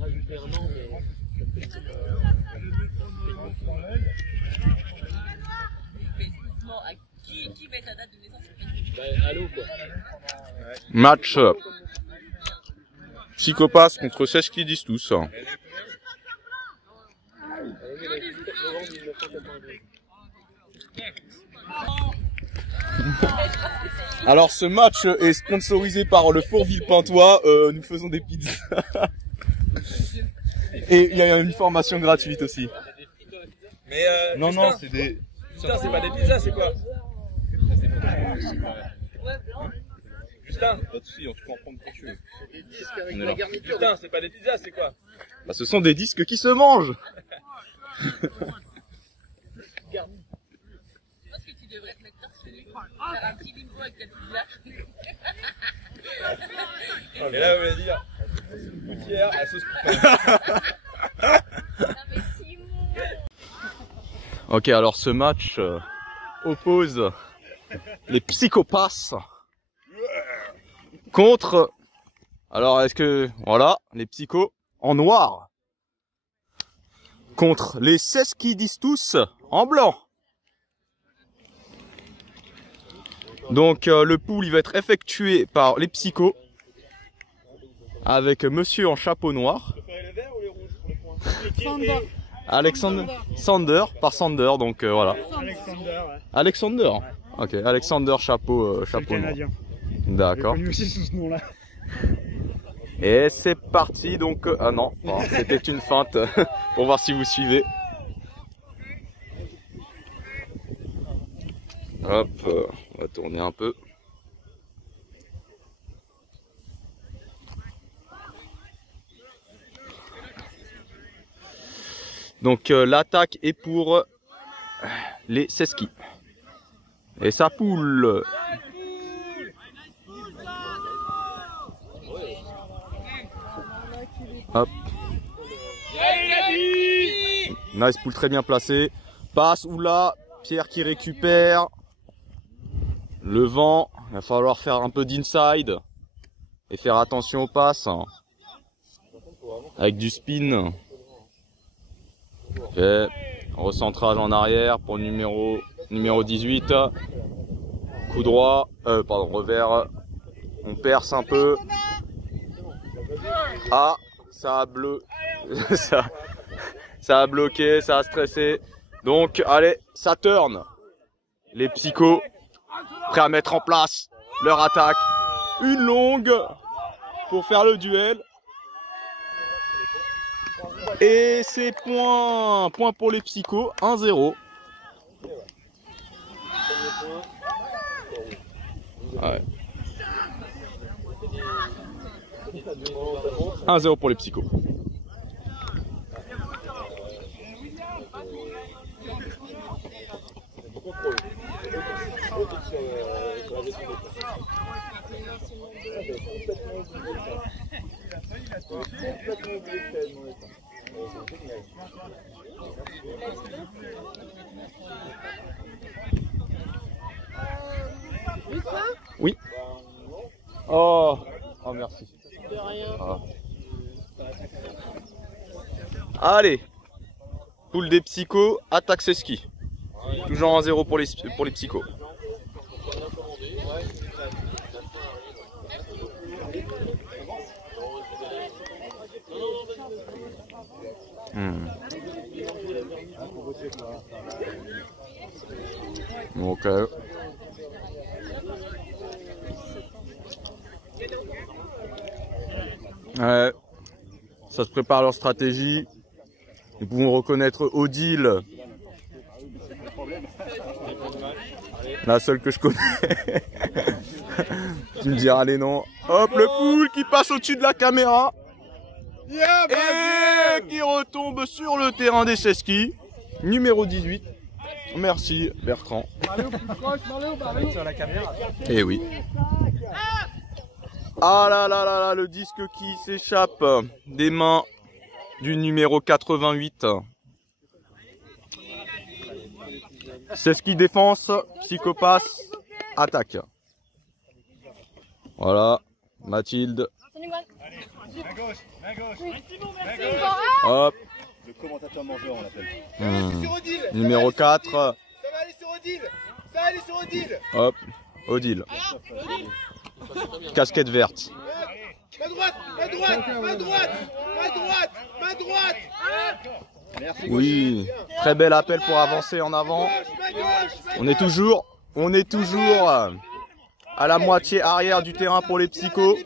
rajouter un an, mais... Qui met ta date de naissance? Allô quoi. Match Psychopass contre Seski Distus. Alors ce match est sponsorisé par le Fourville Pintois. Nous faisons des pizzas. Et il y a une formation gratuite aussi. Mais non, Justin, non, c'est des... Justin, c'est pas des pizzas, c'est quoi? Justin, Pas de soucis, tu peux en prendre quand tu veux. Des disques avec On est la là. garniture. Justin, c'est pas des pizzas, c'est quoi? Bah, ce sont des disques qui se mangent. Je pense que tu devrais te mettre torse nu, faire un petit limbo avec ta petite vache. Et là, on va dire, Pierre, à sauce Ok, alors ce match oppose les Psychopasses contre, alors est-ce que, voilà, les psychos en noir contre les Seski Distus en blanc. Donc le pool il va être effectué par les psychos avec monsieur en chapeau noir. Alexander Sander par Sander, donc voilà. Alexander, ouais. Alexander. Ok, Alexander chapeau chapeau noir. Canadien. D'accord. Connu aussi sous ce nom-là. Et c'est parti donc. Ah non, bon, c'était une feinte pour voir si vous suivez. Hop, on va tourner un peu. Donc l'attaque est pour les Seski. Et sa poule. Hop. Nice poule très bien placée. Passe ou là, Pierre qui récupère. Le vent, il va falloir faire un peu d'inside. Et faire attention aux passes. Avec du spin. Ok, recentrage en arrière pour le numéro 18. Coup droit, pardon, revers. On perce un peu. Ah, ça a ça a bloqué, ça a stressé. Donc, allez, ça turn. Les psychos, prêts à mettre en place leur attaque. Une longue pour faire le duel. Et c'est point pour les psychos, 1-0. Ouais. 1-0 pour les psychos. Oui. Oh, oh merci. De rien. Ah. Allez, poule des psychos, attaque Seski. Toujours 1-0 pour les psychos. Ok. Ouais. Ça se prépare leur stratégie. Nous pouvons reconnaître Odile. La seule que je connais. Tu me diras les noms. Hop, le poule qui passe au-dessus de la caméra. Et qui retombe sur le terrain des Seski. Numéro 18. Merci Bertrand. Sur la caméra. Eh oui. Ah là là là là, le disque qui s'échappe des mains du numéro 88. Seski défense, Psychopass attaque. Voilà, Mathilde Hop. Le commentateur mangeur, on l'appelle. Numéro 4. Ça va aller sur Odile. Ça va aller sur Odile. Hop. Odile. Casquette verte. Main droite, main droite, main droite, main droite, main droite. Merci. Oui. Très bel appel pour avancer en avant. On est toujours à la moitié arrière du terrain pour les psychos.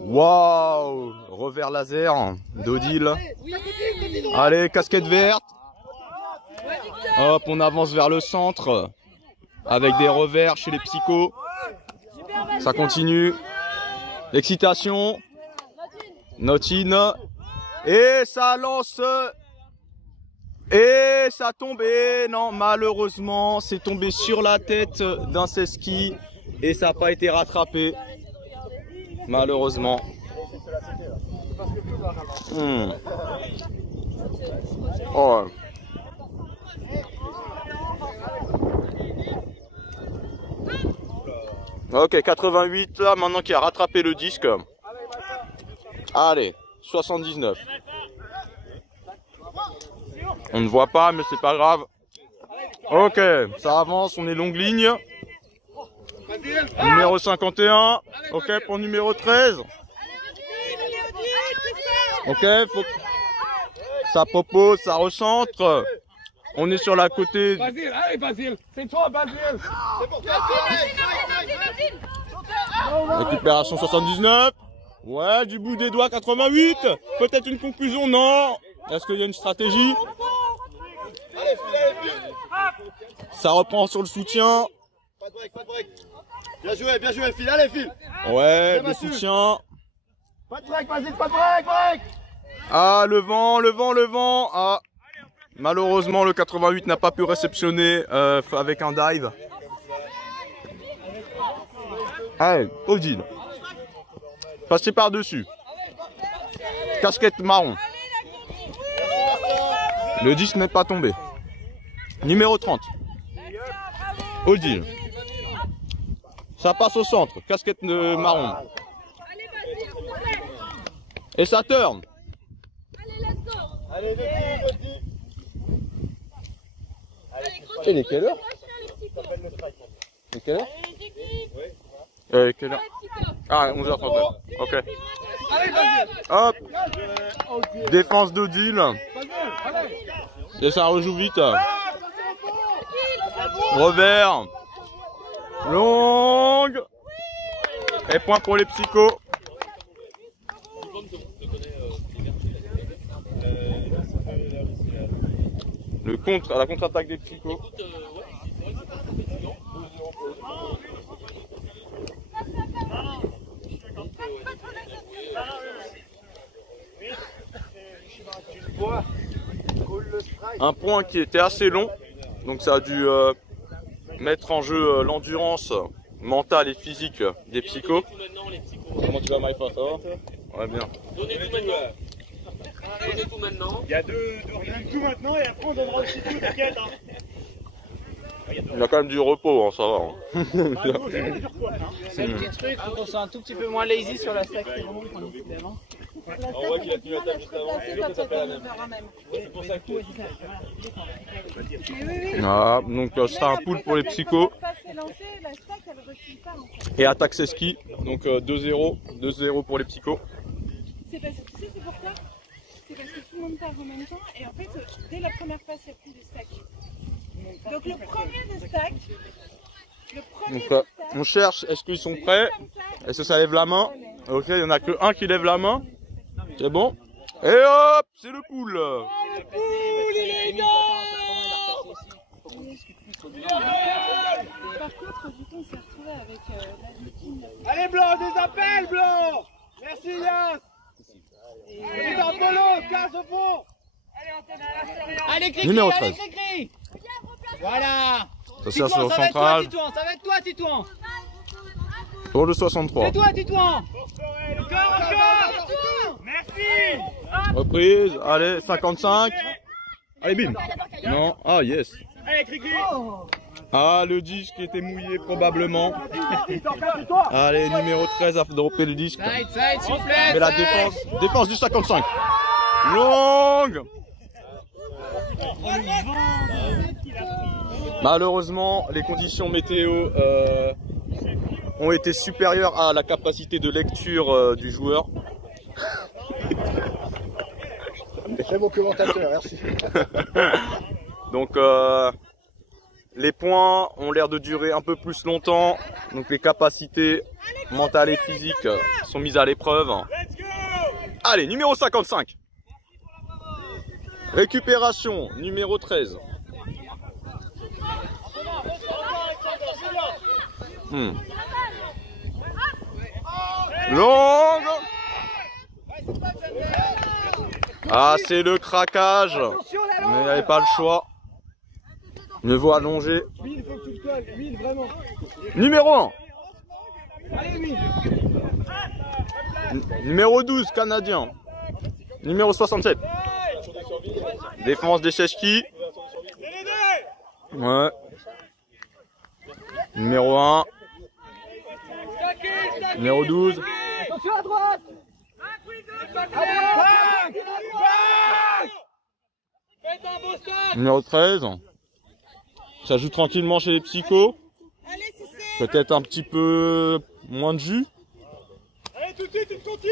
Waouh. Revers laser d'Odile. Allez, casquette verte. Hop, on avance vers le centre avec des revers chez les psychos. Ça continue. L'excitation. Notine. Et ça lance. Et ça tombe. Et non, malheureusement, c'est tombé sur la tête d'un Seski. Et ça n'a pas été rattrapé. Malheureusement. Oh. Ok, 88 là, maintenant qu'il a rattrapé le disque. Allez, 79. On ne voit pas, mais c'est pas grave. Ok, ça avance, on est longue ligne. Numéro 51. Ok, pour numéro 13. Ok, faut... ça propose, ça recentre. On est sur la côté. Basile, allez Basile, c'est toi Basile. C'est pour toi. Récupération 79. Ouais, du bout des doigts 88. Peut-être une conclusion, non. Est-ce qu'il y a une stratégie? Ça reprend sur le soutien. Pas de break, pas de break. Bien joué, file, allez, file. Ouais, le soutien. Pas de break, Basile, pas de break. Ah, le vent. Ah, malheureusement, le 88 n'a pas pu réceptionner avec un dive. Allez, Odile. Passez par-dessus. Casquette marron. Le disque n'est pas tombé. Numéro 30. Odile. Ça passe au centre. Casquette marron. Et ça tourne. Allez, vas-y. Il est quelle heure? Il est quelle heure? Quelle heure? Ah, 11h39. Ok. Hop. Défense d'Odile. Et ça rejoue vite. Revers. Longue. Et point pour les psychos. La contre-attaque des psychos. Un point qui était assez long, donc ça a dû mettre en jeu l'endurance mentale et physique des psychos. Comment tu vas, Maïfa? Ça va? Ouais, bien. Donnez tout maintenant. Donnez tout maintenant. Il y a deux tout maintenant et après on donnera aussi tout, t'inquiète. Il a quand même du repos, hein, ça va. C'est le petit truc, faut qu'on soit un tout petit peu moins lazy sur la stack qu'on était avant. On voit qu'il a tenu la table juste avant. C'est pour ça que Ah, donc c'est un pool pour les psychos. Et attaque Seski, donc 2-0. 2-0 pour les psychos. C'est parce que tu sais c'est pourquoi? C'est parce que tout le monde part en même temps et en fait dès la première passe il n'y a plus de stack. Donc le premier de stack, On cherche, est-ce qu'ils sont prêts? Est-ce que ça lève la main? Ok, il n'y en a que un qui lève la main. C'est bon. Et hop, c'est le pool. Par contre du coup on s'est retrouvé avec la victime. Allez Blanc, des appels Blanc. Merci Yann. Allez dans Polo, casse au fond. Allez Cricri, Numéro allez 13. Cricri. Voilà. Ça sert sur le Ça va être toi central. Titouan, ça va être toi Titouan. Pour le 63. C'est toi Titouan. Encore. Merci. Reprise, allez, 55. Allez, bim. Non, ah yes. Allez Cricri. Ah, le disque était mouillé probablement. Allez, numéro 13 a droppé le disque. Side, s'il vous plaît. Mais la défense du 55. Longue. Malheureusement, les conditions météo ont été supérieures à la capacité de lecture du joueur. Très bon commentateur, merci. Donc les points ont l'air de durer un peu plus longtemps. Donc les capacités mentales et physiques sont mises à l'épreuve. Allez, numéro 55. Récupération, numéro 13. Longue. Ah, c'est le craquage. Mais il n'y avait pas le choix. Mieux vaut allonger. Will, faut que tu le colles. Will, vraiment. Numéro 1. Allez, Will. Numéro 12, Canadien. Numéro 67. Défense des Cheshki. Ouais. Numéro 1. Numéro 12. Attention à droite. Numéro 13. Ça joue tranquillement chez les psychos. Peut-être un petit peu moins de jus. Allez, tout de suite, une conti.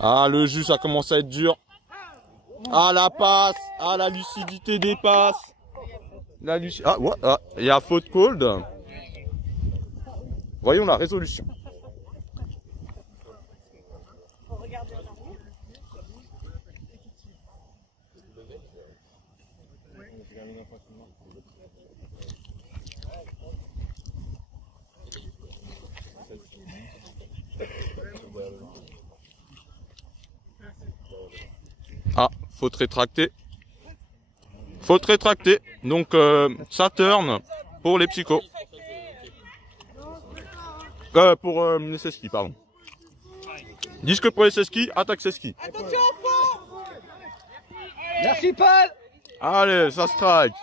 Ah, le jus, ça commence à être dur. Ah, la passe. Ah, la lucidité des passes. Ah, ouais, ah, il y a faute cold. Voyons la résolution. Ah, faute rétractée. Faute rétractée. Donc ça turn pour les psychos. Pour les Seski, pardon. Disque pour les Seski, attaque Seski. Attention au fond. Merci, Paul. Allez, ça strike.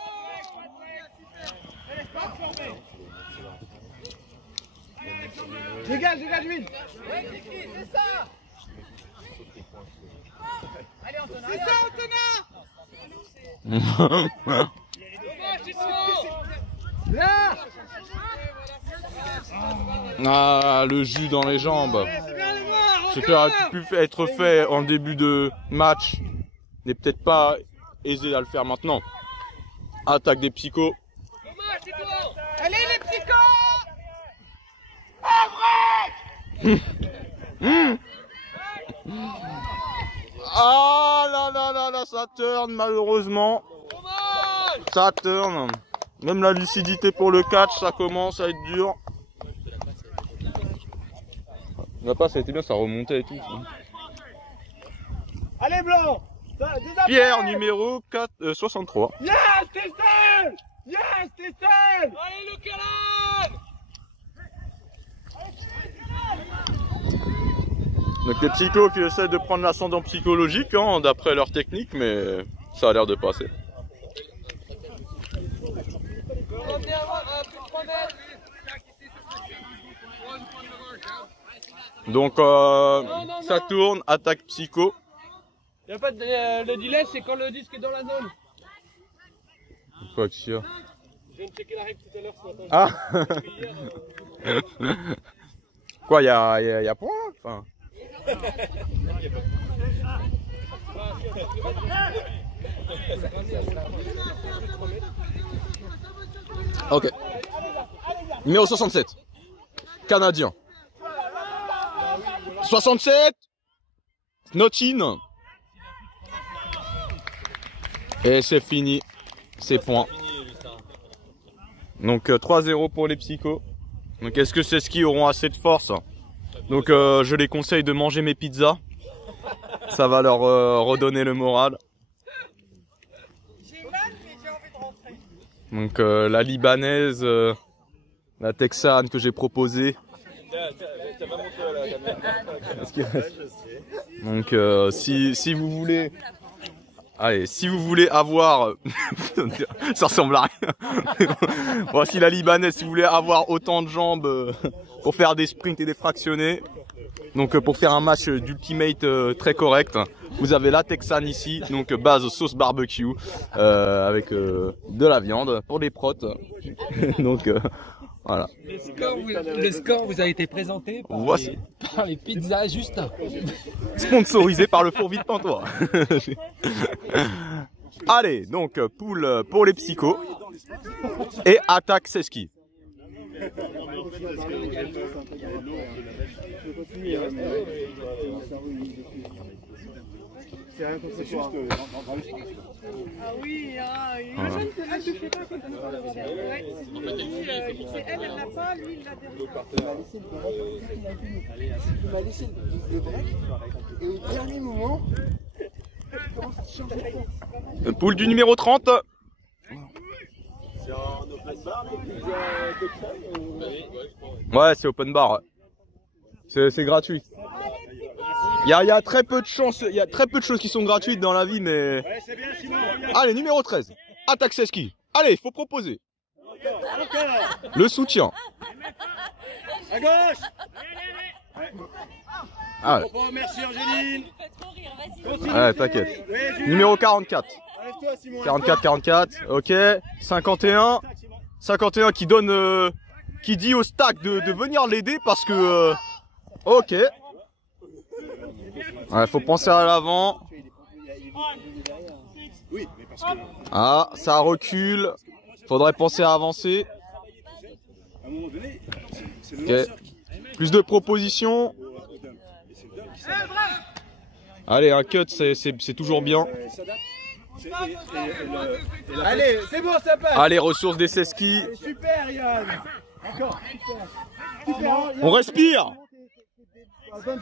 Dégage, Will. C'est ça. Allez, Antonin. C'est ça, Antonin. Là. Ah, le jus dans les jambes. Ce qui aurait pu être fait en début de match n'est peut-être pas aisé à le faire maintenant. Attaque des psychos. Allez, les psychos. Ah là là là là, ça turn malheureusement. Ça turn. Même la lucidité pour le catch, ça commence à être dur. La passe, ça a été bien, ça remontait et tout. Allez, Blanc. Pierre, numéro 4, 63. Yes, t'es seul. Yes, t'es seul. Allez, le Calan. Donc les psychos qui essaient de prendre l'ascendant psychologique hein, d'après leur technique, mais ça a l'air de passer. Donc ça tourne, attaque psycho. Il n'y a pas de le delay, c'est quand le disque est dans la zone. Quoi que c'est. Je viens de checker la règle tout à l'heure ce matin. Ah. Quoi, y a point enfin... Ok. Numéro 67. Canadien. 67. Notchin. Et c'est fini. C'est point. Donc 3-0 pour les psychos. Donc est-ce que ces skis auront assez de force? Donc je les conseille de manger mes pizzas. Ça va leur redonner le moral. J'ai mal, mais j'ai envie de rentrer. Donc la libanaise, la texane que j'ai proposée. Donc si vous voulez Allez, si vous voulez avoir... Ça ressemble à rien. Voici la Libanaise, si vous voulez avoir autant de jambes pour faire des sprints et des fractionnés. Donc pour faire un match d'ultimate très correct, vous avez la Texane ici, donc base sauce barbecue avec de la viande pour les protes. Donc voilà. Le score vous a été présenté par les pizzas Justin. Sponsorisé par le four vide Pantois. Allez, donc poule pour les psychos et attaque Seski. C'est rien contre juste Ah oui, imagine que là, je sais pas quand on va le voir. Ouais, elle l'a pas, lui, il l'a derrière. Il m'a laissé le break et au dernier moment, il commence à changer. Poule du numéro 30. C'est en open bar, Ouais, c'est open bar. C'est gratuit. Il y a très peu de chances, il y a très peu de choses qui sont gratuites dans la vie, mais. Allez, numéro 13. Attaque Seski. Allez, il faut proposer. Le soutien. À gauche. Ah ouais. Bon, merci Angéline. Ouais, t'inquiète. Numéro 44. 44, ok. 51. 51 qui donne, qui dit au stack de venir l'aider parce que, ok. Ouais, faut penser à l'avant. Ah, ça recule. Faudrait penser à avancer. Ok. Plus de propositions. Allez, un cut, c'est toujours bien. Allez, c'est bon, ça passe. Allez, ressources des Seski. Super Yann. Encore. Super. On respire.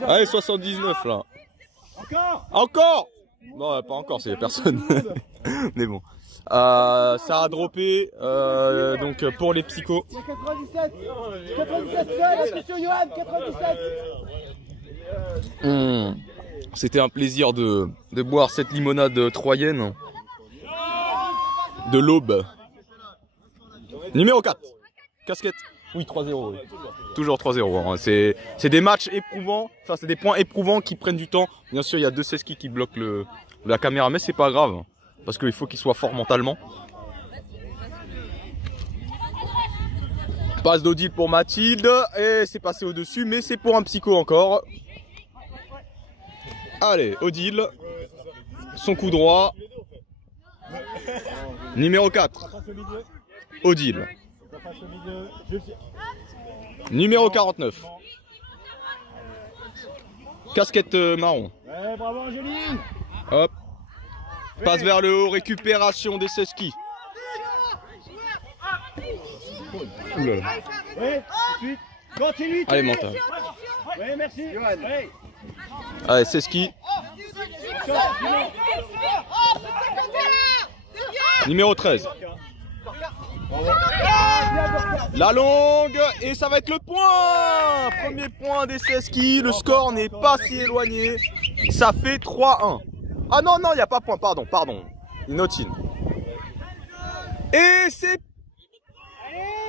Allez, 79 là. Encore. Non, pas encore, c'est personne. Mais bon. Ça a droppé donc pour les psychos. 97 seul, attention Johan, 97. C'était un plaisir de boire cette limonade troyenne de l'Aube. Numéro 4. Casquette. Oui, 3-0. Oui. Toujours 3-0. Hein. C'est des matchs éprouvants. Enfin, c'est des points éprouvants qui prennent du temps. Bien sûr, il y a deux Seski qui bloquent la caméra, mais c'est pas grave. Parce qu'il faut qu'ils soient forts mentalement. Passe d'Odile pour Mathilde. Et c'est passé au-dessus, mais c'est pour un psycho encore. Allez, Odile. Son coup droit. Numéro 4. Odile. Numéro 49. Casquette marron. Ouais, bravo Angéline. Hop. Passe vers le haut, récupération des Seski. Oulala. Ouais, tout de suite. Continue. Allez, mental. Ouais, merci. Ouais. Allez, Seski. Numéro 13. La longue. Et ça va être le point. Premier point des Seski. Le score n'est pas si éloigné. Ça fait 3-1. Ah non, non, il n'y a pas point. Pardon. Inotine. Et c'est...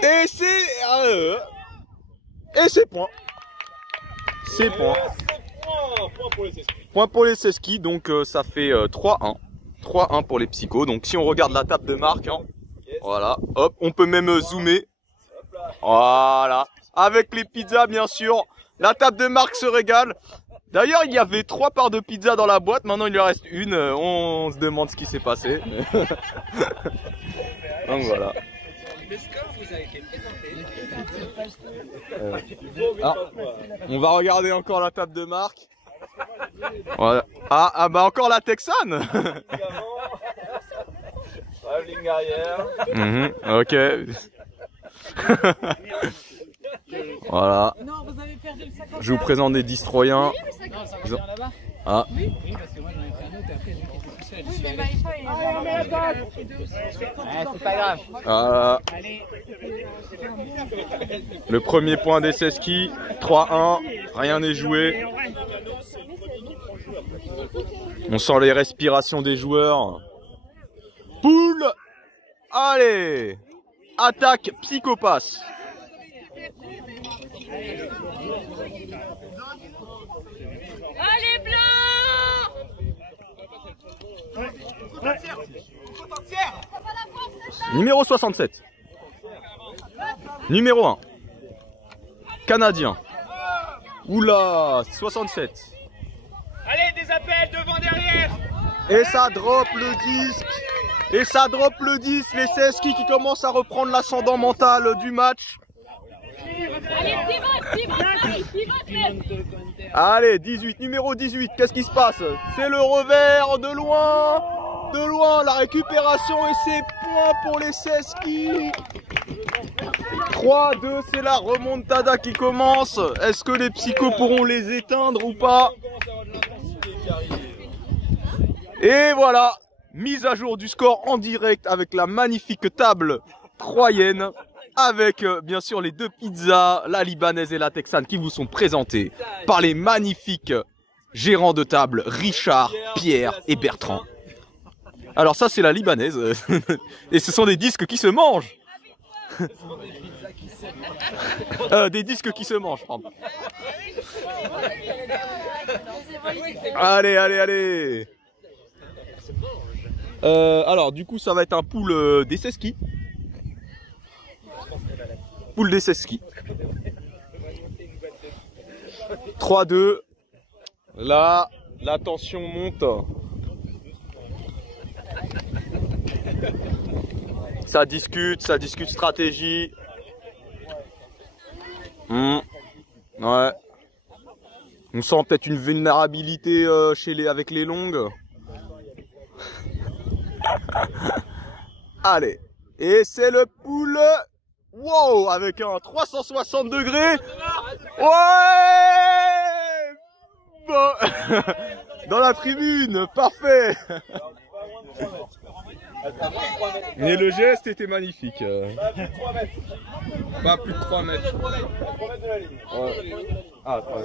Et c'est point. C'est point. Point pour les Seski. Donc ça fait 3-1. 3-1 pour les psychos. Donc si on regarde la table de marque, hein, voilà, hop, on peut même zoomer. Voilà. Avec les pizzas, bien sûr. La table de marque se régale. D'ailleurs, il y avait 3 parts de pizza dans la boîte. Maintenant, il lui reste une. On se demande ce qui s'est passé. Donc voilà. Le score vous a été présenté. On va regarder encore la table de marque. Voilà. Ah bah encore la Texane. Ligne arrière. Ok. Voilà. Non, vous avez perdu le 50. Je vous présente des destroyens. Ah. Oui, parce que moi j'en ai fait un autre et après j'ai été tout seul. Oui, mais Maïfa, C'est pas grave. Voilà. Le premier point des Seski. 3-1. Rien n'est joué. On sent les respirations des joueurs. Poule. Allez. Attaque Psychopass. Allez, blanc! Numéro 67. Numéro 1. Canadien. Oula, 67. Allez, des appels devant, derrière. Et ça drop le disque. Et ça drop le disque. Les Seski qui commencent à reprendre l'ascendant mental du match. Allez, pivote, Allez, 18, numéro 18, qu'est-ce qui se passe? C'est le revers de loin, la récupération et c'est point pour les Seski. 3-2, c'est la remontada qui commence. Est-ce que les psychos pourront les éteindre ou pas? Et voilà, mise à jour du score en direct avec la magnifique table troyenne. Avec bien sûr les deux pizzas, la libanaise et la texane qui vous sont présentées par les magnifiques gérants de table Richard, Pierre et Bertrand. Alors ça c'est la libanaise et ce sont des disques qui se mangent. Des disques qui se mangent, pardon. Allez, allez, allez. Alors du coup ça va être un pool des Seski. Poule des Seski. 3-2. Là, la tension monte. Ça discute stratégie. Ouais. On sent peut-être une vulnérabilité avec les longues. Allez. Et c'est le poule. Wow, avec un 360 degrés. Ouais. Bon. Dans la tribune, parfait. Mais le geste était magnifique. Pas plus de 3 mètres. Ouais. Ah, 3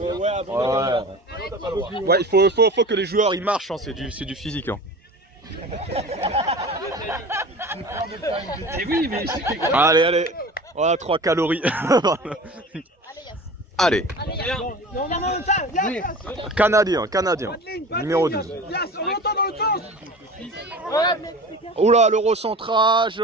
mètres. Ouais, il faut que les joueurs ils marchent, hein. C'est du physique. Hein. Oui, mais... Allez, allez. Voilà, 3 calories. Allez. Canadien. Numéro 12. Oula, le recentrage.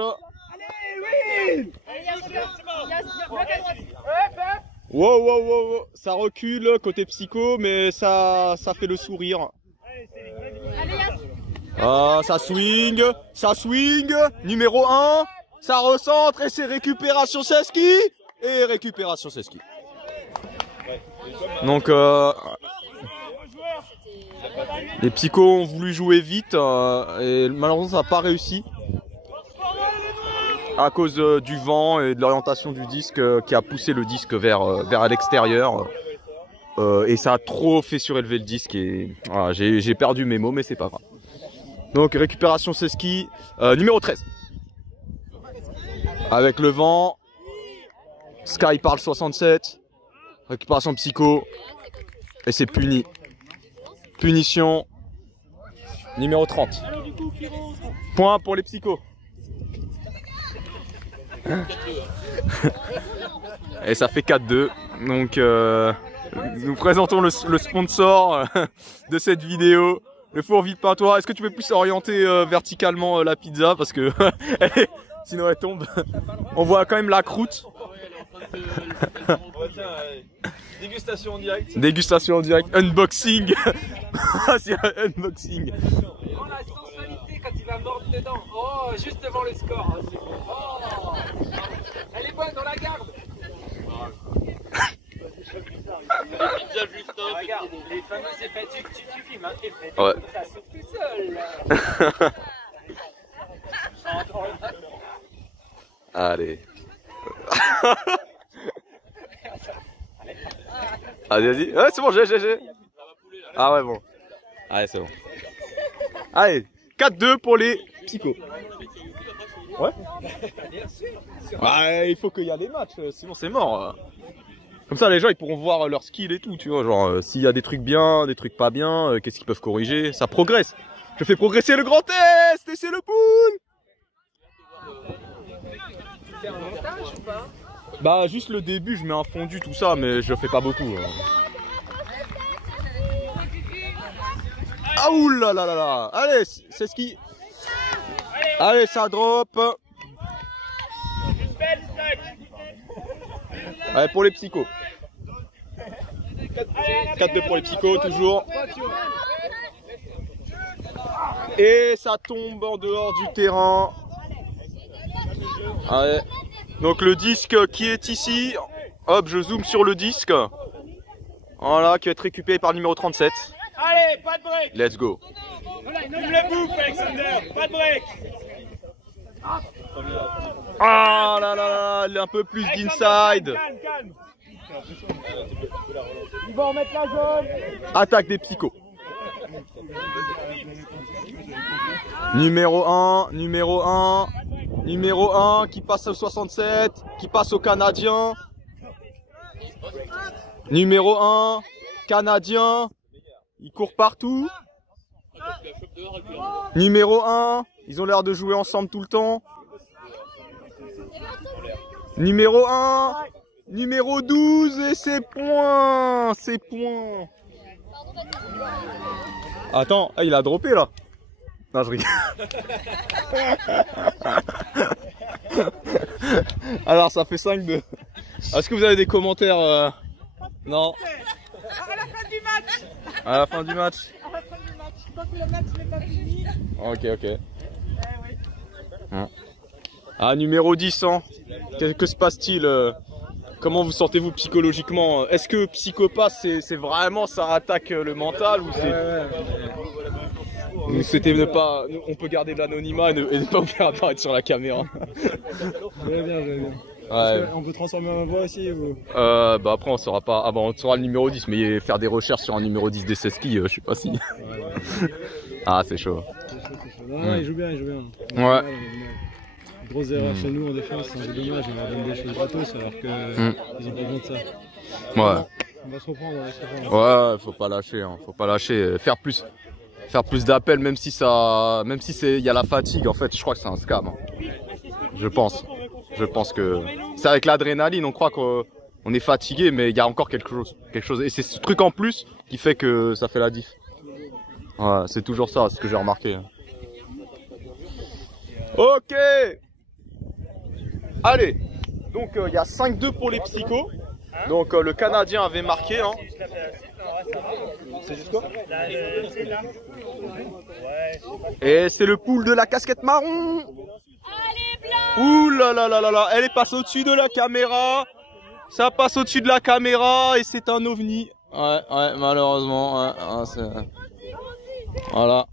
Wow. Ça recule côté psycho, mais ça fait le sourire. Ah, ça swing. Numéro 1. Ça recentre et c'est récupération Seski. Et récupération Seski. Donc les psychos ont voulu jouer vite et malheureusement ça n'a pas réussi. À cause du vent et de l'orientation du disque qui a poussé le disque vers l'extérieur. Et ça a trop fait surélever le disque et voilà, j'ai perdu mes mots mais c'est pas grave. Donc récupération Seski, numéro 13. Avec le vent, Sky parle 67, récupération psycho, et c'est puni. Punition, numéro 30. Point pour les psychos. Et ça fait 4-2. Donc nous présentons le sponsor de cette vidéau. Le four vide peintoir. Est-ce que tu peux plus orienter verticalement la pizza parce que sinon elle tombe. On voit quand même la croûte. Dégustation en direct. Dégustation en direct. Unboxing. C'est un unboxing. Oh, la sensualité quand il va mordre dedans. Oh, juste devant le score. Oh, elle est bonne, on la garde. Regarde, les fameux effets, tu filmes, hein, effets. Ouais. Ça saute tout seul. Allez. Allez, vas-y. Ouais, c'est bon, j'ai. Ah ouais, bon. Allez, c'est bon. Allez, 4-2 pour les psychos. Ouais. Ouais, il faut qu'il y ait des matchs, sinon c'est mort. Comme ça, les gens, ils pourront voir leur skill et tout, tu vois. Genre, s'il y a des trucs bien, des trucs pas bien, qu'est-ce qu'ils peuvent corriger. Ça progresse. Je fais progresser le grand test et c'est le pool. Tu fais un montage ou pas? Bah, juste le début, je mets un fondu, tout ça, mais je fais pas beaucoup. Ah oulala. Allez, c'est ski. Allez, ça drop. Allez, pour les psychos. 4-2 pour les psychos, toujours. Et ça tombe en dehors du terrain. Allez. Donc le disque qui est ici. Hop, je zoome sur le disque. Voilà, qui va être récupéré par le numéro 37. Allez, pas de break. Let's go. Tu me le bouffes, Alexander. Pas de break. Ah là là, un peu plus d'inside. Calme. Ils vont remettre la zone. Attaque des psychos. Numéro 1 qui passe au 67, qui passe au Canadien. Numéro 1, Canadien, il court partout. Numéro 1, ils ont l'air de jouer ensemble tout le temps. Numéro 1, numéro 12 et c'est point, Attends, il a droppé là. Non, je rigole. Alors, ça fait 5-2. Est-ce que vous avez des commentaires Non. À la fin du match. À la fin du match. Tant que le match n'est pas fini. Ok. Ah, numéro 10, hein. Que se passe-t-il Comment vous sentez-vous psychologiquement? Est-ce que Psychopath, c'est vraiment ça attaque le mental ou c'est... Ou c'était ne pas... On peut garder de l'anonymat et ne pas vous faire apparaître sur la caméra. J'aime bien. Ouais. On peut transformer en voix aussi ou... Bah après on saura pas. Ah bah on saura le numéro 10, mais faire des recherches sur un numéro 10 des ski, je sais pas si. Ah c'est chaud. Non, il joue bien. Ouais. Grosse erreur chez nous en défense, c'est dommage, on leur donne des choses gratos alors qu'ils ont pas besoin de ça. Ouais. On va se reprendre. Ouais, faut pas lâcher, hein. Faut pas lâcher. Faire plus d'appels, même si il y a la fatigue. En fait, je crois que c'est un scam. Hein. Je pense que c'est avec l'adrénaline. On croit qu'on est fatigué, mais il y a encore quelque chose. Et c'est ce truc en plus qui fait que ça fait la diff. Ouais, c'est toujours ça, ce que j'ai remarqué. Ok. Allez. Donc il y a 5-2 pour les psychos. Donc le Canadien avait marqué. Hein. C'est juste quoi? Et c'est le pool de la casquette marron. Ouh là là là là là, elle est passée au-dessus de la caméra. Ça passe au-dessus de la caméra et c'est un ovni. Ouais, malheureusement. Ouais, voilà.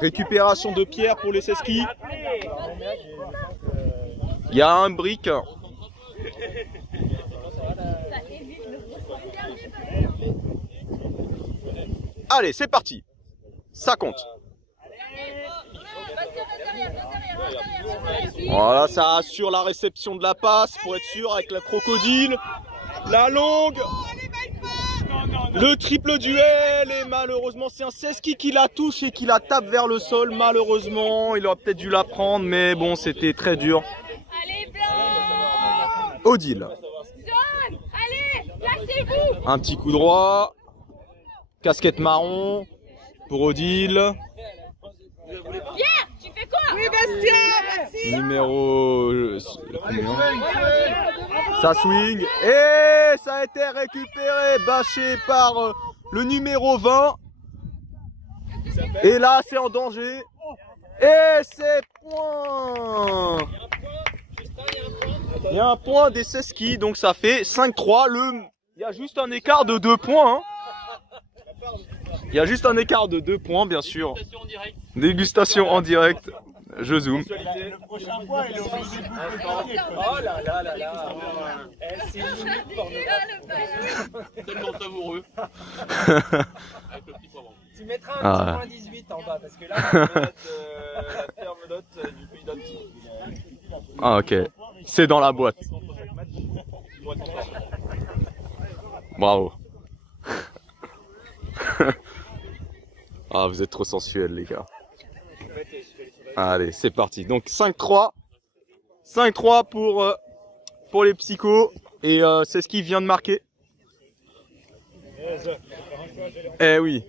Récupération de pierre pour les skis. Il y a un brick. Allez, c'est parti. Ça compte. Voilà, ça assure la réception de la passe pour être sûr avec la crocodile. La longue. Le triple duel. Et malheureusement, c'est un Seski qui la touche et qui la tape vers le sol. Malheureusement, il aurait peut-être dû la prendre, mais bon, c'était très dur. Odile. Un petit coup droit. Casquette marron pour Odile. Pierre, tu fais quoi? Oui, Bastien, merci. Numéro... Ça swing. Et ça a été récupéré, bâché par le numéro 20. Et là, c'est en danger. Et c'est point. Il y a un point des Seski, donc ça fait 5-3. Il y a juste un écart de 2 points. Hein. Il y a juste un écart de 2 points, bien sûr. Dégustation en direct. Je zoome. Le prochain point est le Oh là là là là. C'est une minute Tellement savoureux. Tu mettras un petit point 18 en bas parce que là, la ferme note du coup il donne tout. Ah ok. C'est dans la boîte. Bravo. Ah, vous êtes trop sensuels, les gars. Allez, c'est parti. Donc 5-3. 5-3 pour les psychos. Et c'est ce qui vient de marquer. Eh oui.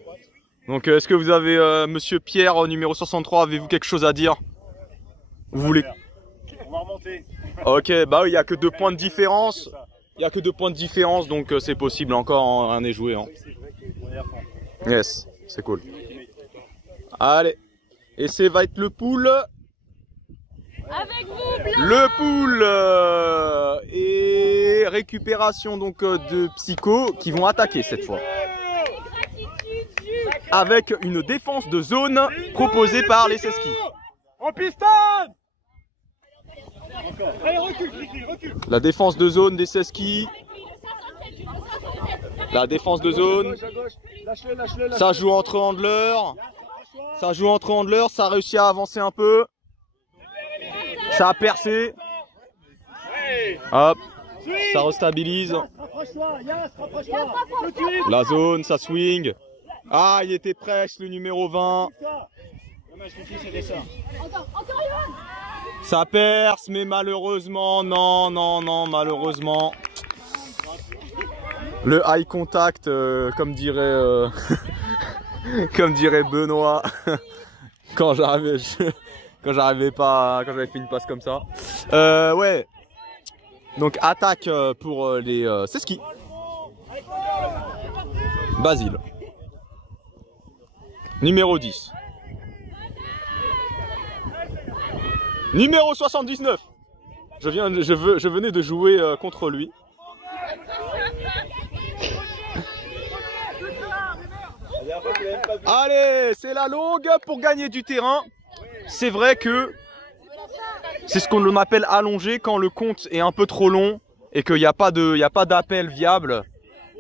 Donc est-ce que vous avez, monsieur Pierre, au numéro 63, avez-vous quelque chose à dire? Vous voulez? On va remonter. Ok, bah oui, il n'y a que 2 points de différence. Il n'y a que 2 points de différence, donc c'est possible encore, rien n'est joué. Hein. Yes, c'est cool. Allez, et c'est va être le pool. Avec vous, Blanc. Le pool et récupération donc de psychos qui vont attaquer cette fois. Avec une défense de zone proposée par les Seski. On pistonne. Allez, recule, recule. La défense de zone des Seski. La défense de zone. Ça joue entre handlers. Ça joue entre handlers. Ça a réussi à avancer un peu. Ça a percé. Hop. Ça restabilise. La zone, ça swing. Ah, il était presque le numéro 20. Ça perce, mais malheureusement, non, malheureusement. Le eye contact, comme dirait Benoît, quand j'avais fait une passe comme ça. Ouais. Donc attaque pour les Seski. Basile. Numéro 10. Numéro 79. Je venais de jouer contre lui. Allez, c'est la longue pour gagner du terrain. C'est vrai que c'est ce qu'on appelle allonger quand le compte est un peu trop long et qu'il n'y a pas d'appel viable.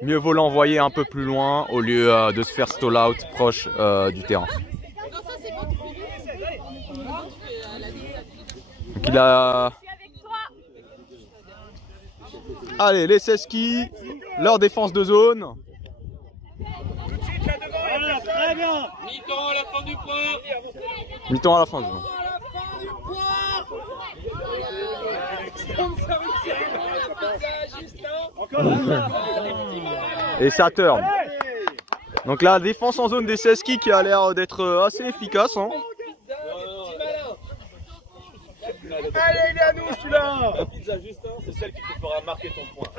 Mieux vaut l'envoyer un peu plus loin au lieu de se faire stall out proche du terrain. Donc il a... Allez, les Seski, leur défense de zone. Très bien. Mi-temps à la fin du point. Mi-temps à la fin du point. Et ça turn. Donc la défense en zone des Seski qui a l'air d'être assez efficace. Hein. Allez, il est à nous celui-là. La pizza Justin, c'est celle qui te fera marquer ton point.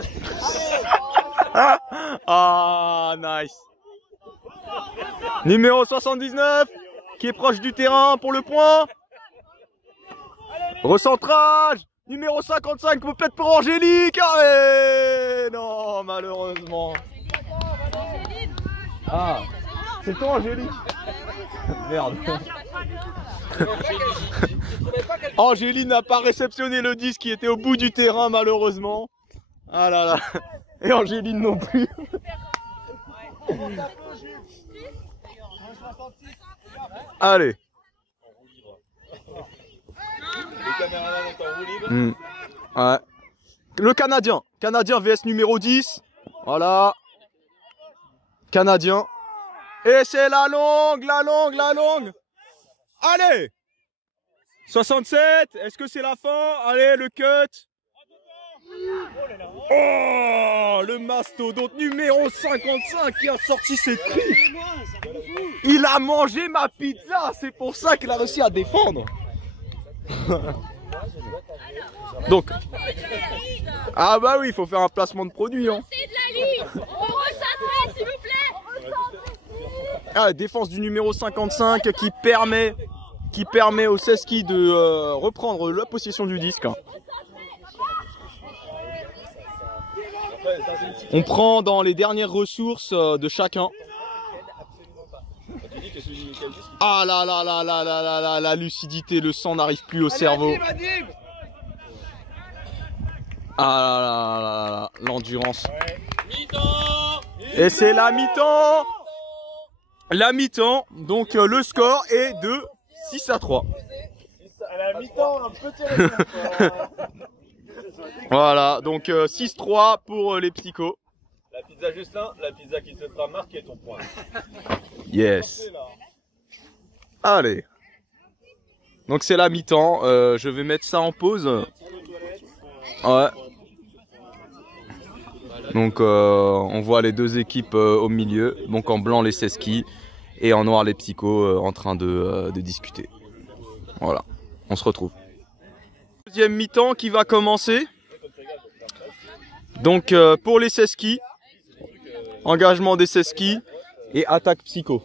Ah, nice. Numéro 79 qui est proche du terrain pour le point. Recentrage. Numéro 55 peut-être pour Angélique. Ah, non, malheureusement. Ah, c'est toi Angélique. Merde. Angéline n'a pas réceptionné le disque qui était au bout du terrain malheureusement. Ah là là. Et Angéline non plus. Allez. Ouais. Le Canadien. Canadien vs numéro 10. Voilà. Canadien. Et c'est la longue. Allez. 67. Est-ce que c'est la fin? Allez, le cut. Oh, le mastodonte numéro 55 qui a sorti ses cris. Il a mangé ma pizza. C'est pour ça qu'il a réussi à défendre. Donc, ah bah oui, il faut faire un placement de produit. Hein. C'est de la ligne. On recentre, s'il vous plaît. Ah, défense du numéro 55 qui permet au Seski de reprendre la possession du disque. On prend dans les dernières ressources de chacun. Ah là là là là là là là, la lucidité, le sang n'arrive plus au cerveau. Ah là là là là, l'endurance. Et c'est la mi-temps. La mi-temps, donc le score est de 6-3. À la mi-temps, un petit Voilà, donc 6-3 pour les psychos. La pizza Justin, la pizza qui se fera marquer ton point. Yes. Allez. Donc c'est la mi-temps. Je vais mettre ça en pause. Ouais. Donc on voit les deux équipes au milieu. Donc en blanc les Seski et en noir les Psychos en train de discuter. Voilà. On se retrouve. Deuxième mi-temps qui va commencer. Donc pour les Seski. Engagement des Seski et attaque Psycho.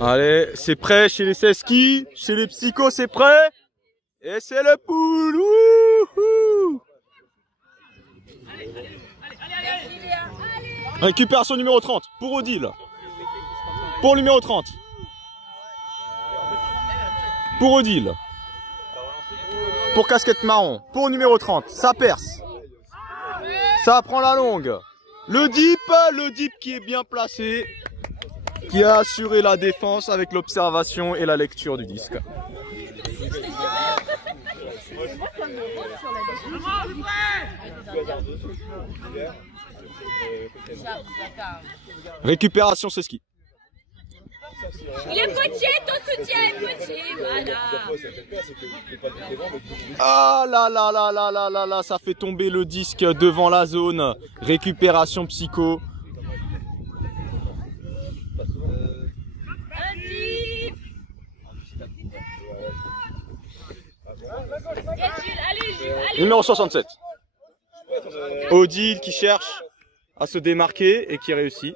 Allez, c'est prêt chez les Seski, chez les Psychos c'est prêt. Et c'est le pool. Wouhou. Récupération numéro 30 pour Odile. Pour le numéro 30. Pour Odile. Pour casquette marron. Pour numéro 30. Ça perce. Ça prend la longue. Le dip qui est bien placé. Qui a assuré la défense avec l'observation et la lecture du disque. Récupération c'est ski. Il est Potier, ton soutien est Potier, voilà. Ah là là là là là là là, ça fait tomber le disque devant la zone. Récupération Psycho. Numéro 67. Odile qui cherche à se démarquer et qui réussit.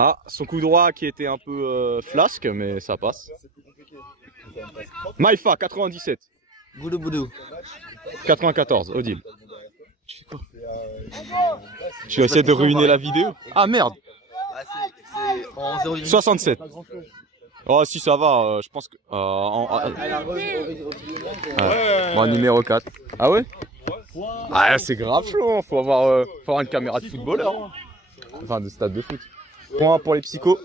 Ah, son coup droit qui était un peu flasque, mais ça passe. Maïfa, 97. Boudou boudou. 94, Odile. Tu fais quoi? Tu vas essayer de ruiner la vidéo? Ah merde. C'est en 0,8. 67. Oh si ça va, je pense que... Bon, numéro 4. Ah ouais? Ah c'est grave chaud, faut avoir une caméra de footballeur. Hein. Enfin de stade de foot. Point pour les Psychos.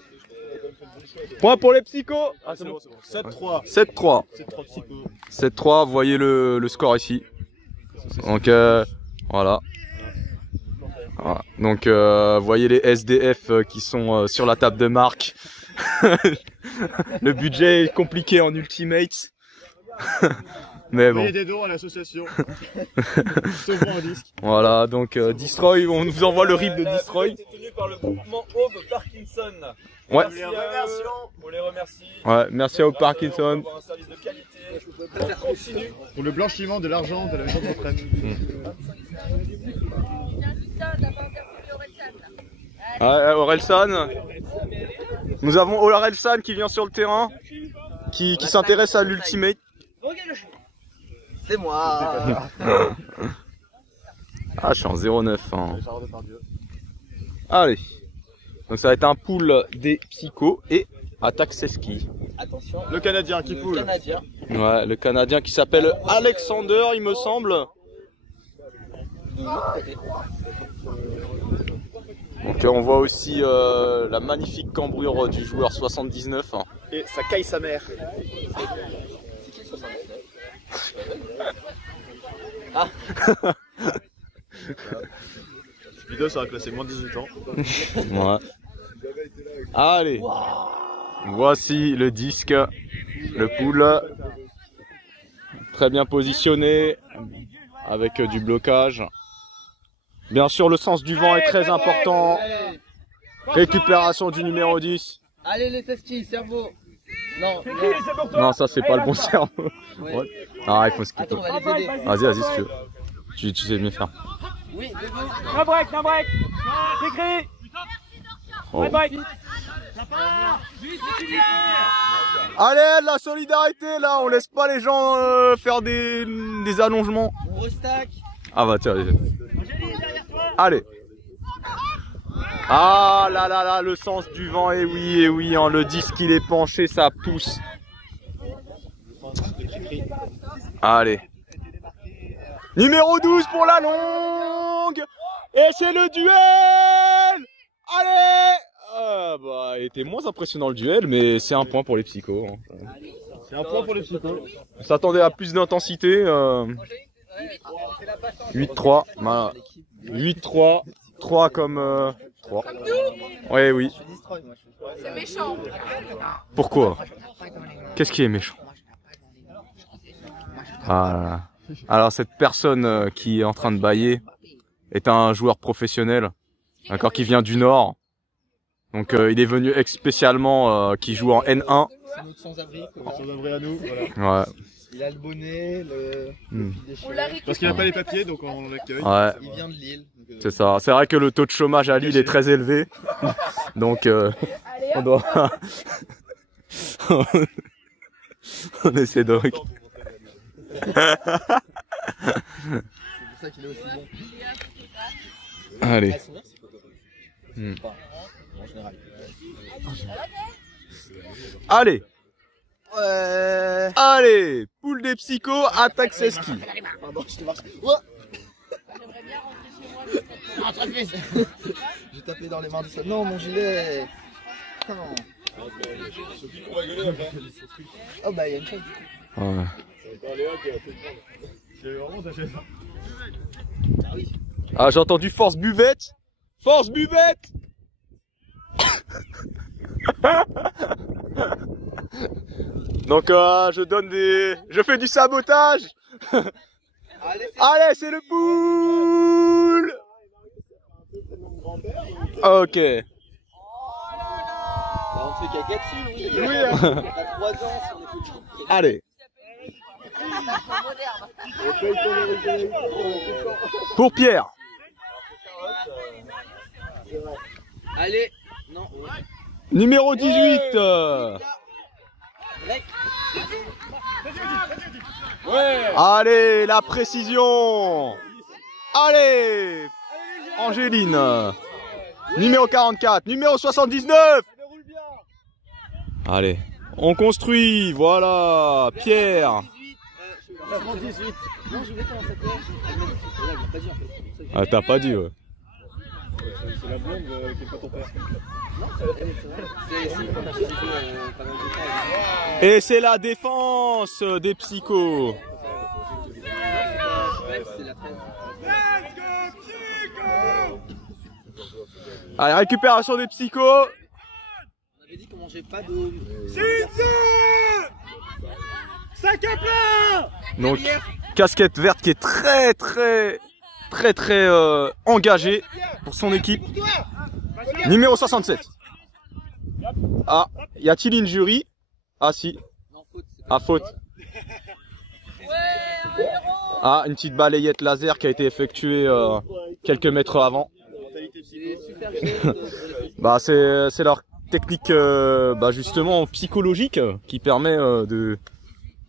Point pour les Psychos. Ah c'est bon. 7-3. 7-3. 7-3 Psycho. 7-3, voyez le score ici. Donc voilà. Donc voyez les SDF qui sont sur la table de marque. Le budget est compliqué en Ultimate. Mais bon. Des dons à l'association. Sauvons un disque. Voilà, donc Destroy, on vous envoie le RIP de Destroy. C'est tenu par le groupement Aube Parkinson. Ouais. On les remercie. Ouais, merci à Aube Parkinson. Pour un service de qualité. Continue. Pour le blanchiment de l'argent de la maison de retraite. Orelsan. Nous avons Orelsan qui vient sur le terrain, qui s'intéresse à l'Ultimate. C'est moi. Ah, je suis en 0,9. Hein. Allez. Donc ça va être un pool des Psychos et attaque Seski. Attention. Le Canadien qui poule. Ouais, le Canadien qui s'appelle Alexander, il me semble. Donc on voit aussi la magnifique cambrure du joueur 79. Hein. Et ça caille sa mère. Ah. Cette vidéo sera classée moins de 18 ans. Ouais. Allez. Voici le disque, le pool. Très bien positionné, avec du blocage. Bien sûr, le sens du vent est très important. Récupération du numéro 10. Allez les Seski, cerveau. Non, non, ça c'est pas le bon cerveau. Ouais. Ah, il faut skipper. Attends, on va les aider. Vas-y, si tu veux. Tu sais mieux faire. Oui, Un break, j'écris. Oh. Break. Allez, la solidarité là, on laisse pas les gens faire des allongements. on restack. Ah bah tiens, allez. Ah là là là, le sens du vent, et oui, hein, le disque il est penché, ça pousse. Allez. Numéro 12 pour la longue. Et c'est le duel. Allez. Bah, il était moins impressionnant le duel, mais c'est un point pour les Psychos. Hein. C'est un point pour les psychos. On s'attendait à plus d'intensité. 8-3. Voilà. 8-3. 3 comme 3. Ouais, oui. C'est méchant. Pourquoi? Qu'est-ce qui est méchant? Ah là là. Alors cette personne qui est en train de bailler est un joueur professionnel, d'accord, qui vient du Nord. Donc il est venu spécialement qui joue en N1. C'est notre sans-abri. Sans-abri à nous, voilà. Ouais. Il a le bonnet, le On l'a récupéré. Parce qu'il n'a pas les papiers, donc on l'accueille. Ouais. Il vient de Lille. C'est ça. C'est vrai que le taux de chômage à Lille est très élevé. Donc on doit... on essaie de... C'est pour ça qu'il est aussi bon. Allez. En général. Allez. Ouais. Allez. Poule des psychos, attaque ses skis. Pardon, je te marche. Ouais. J'ai tapé dans les mains de ça. Non, mon gilet. Non. Oh bah il y a une chose. Ouais. Ah, j'ai entendu force buvette. Force buvette. Donc je fais du sabotage. Allez, c'est le poule. Ok. Bah, on te fait caca dessus, oui. Oui, T'as 3 ans si on est petit. Allez. Pour Pierre. Allez. Non. Numéro 18. Allez, la précision. Allez. Angéline. Numéro 44. Numéro 79. Allez. On construit. Voilà. Pierre. 98. Non, je vais comment ça s'appelle. Elle m'a pas dit en fait. Ah, t'as pas dit, ouais. C'est la blonde qui est pas ton père. C'est quand on a joué pas mal de temps. Et c'est la défense des psychos. C'est la 13. Allez, récupération des psychos. On avait dit qu'on mangeait pas de. Sac à plat. Donc, casquette verte qui est très engagé pour son équipe. Numéro 67. Ah, y a-t-il une jury? Ah si. Ah, faute. Ah, une petite balayette laser qui a été effectuée quelques mètres avant. Bah c'est leur technique bah justement psychologique qui permet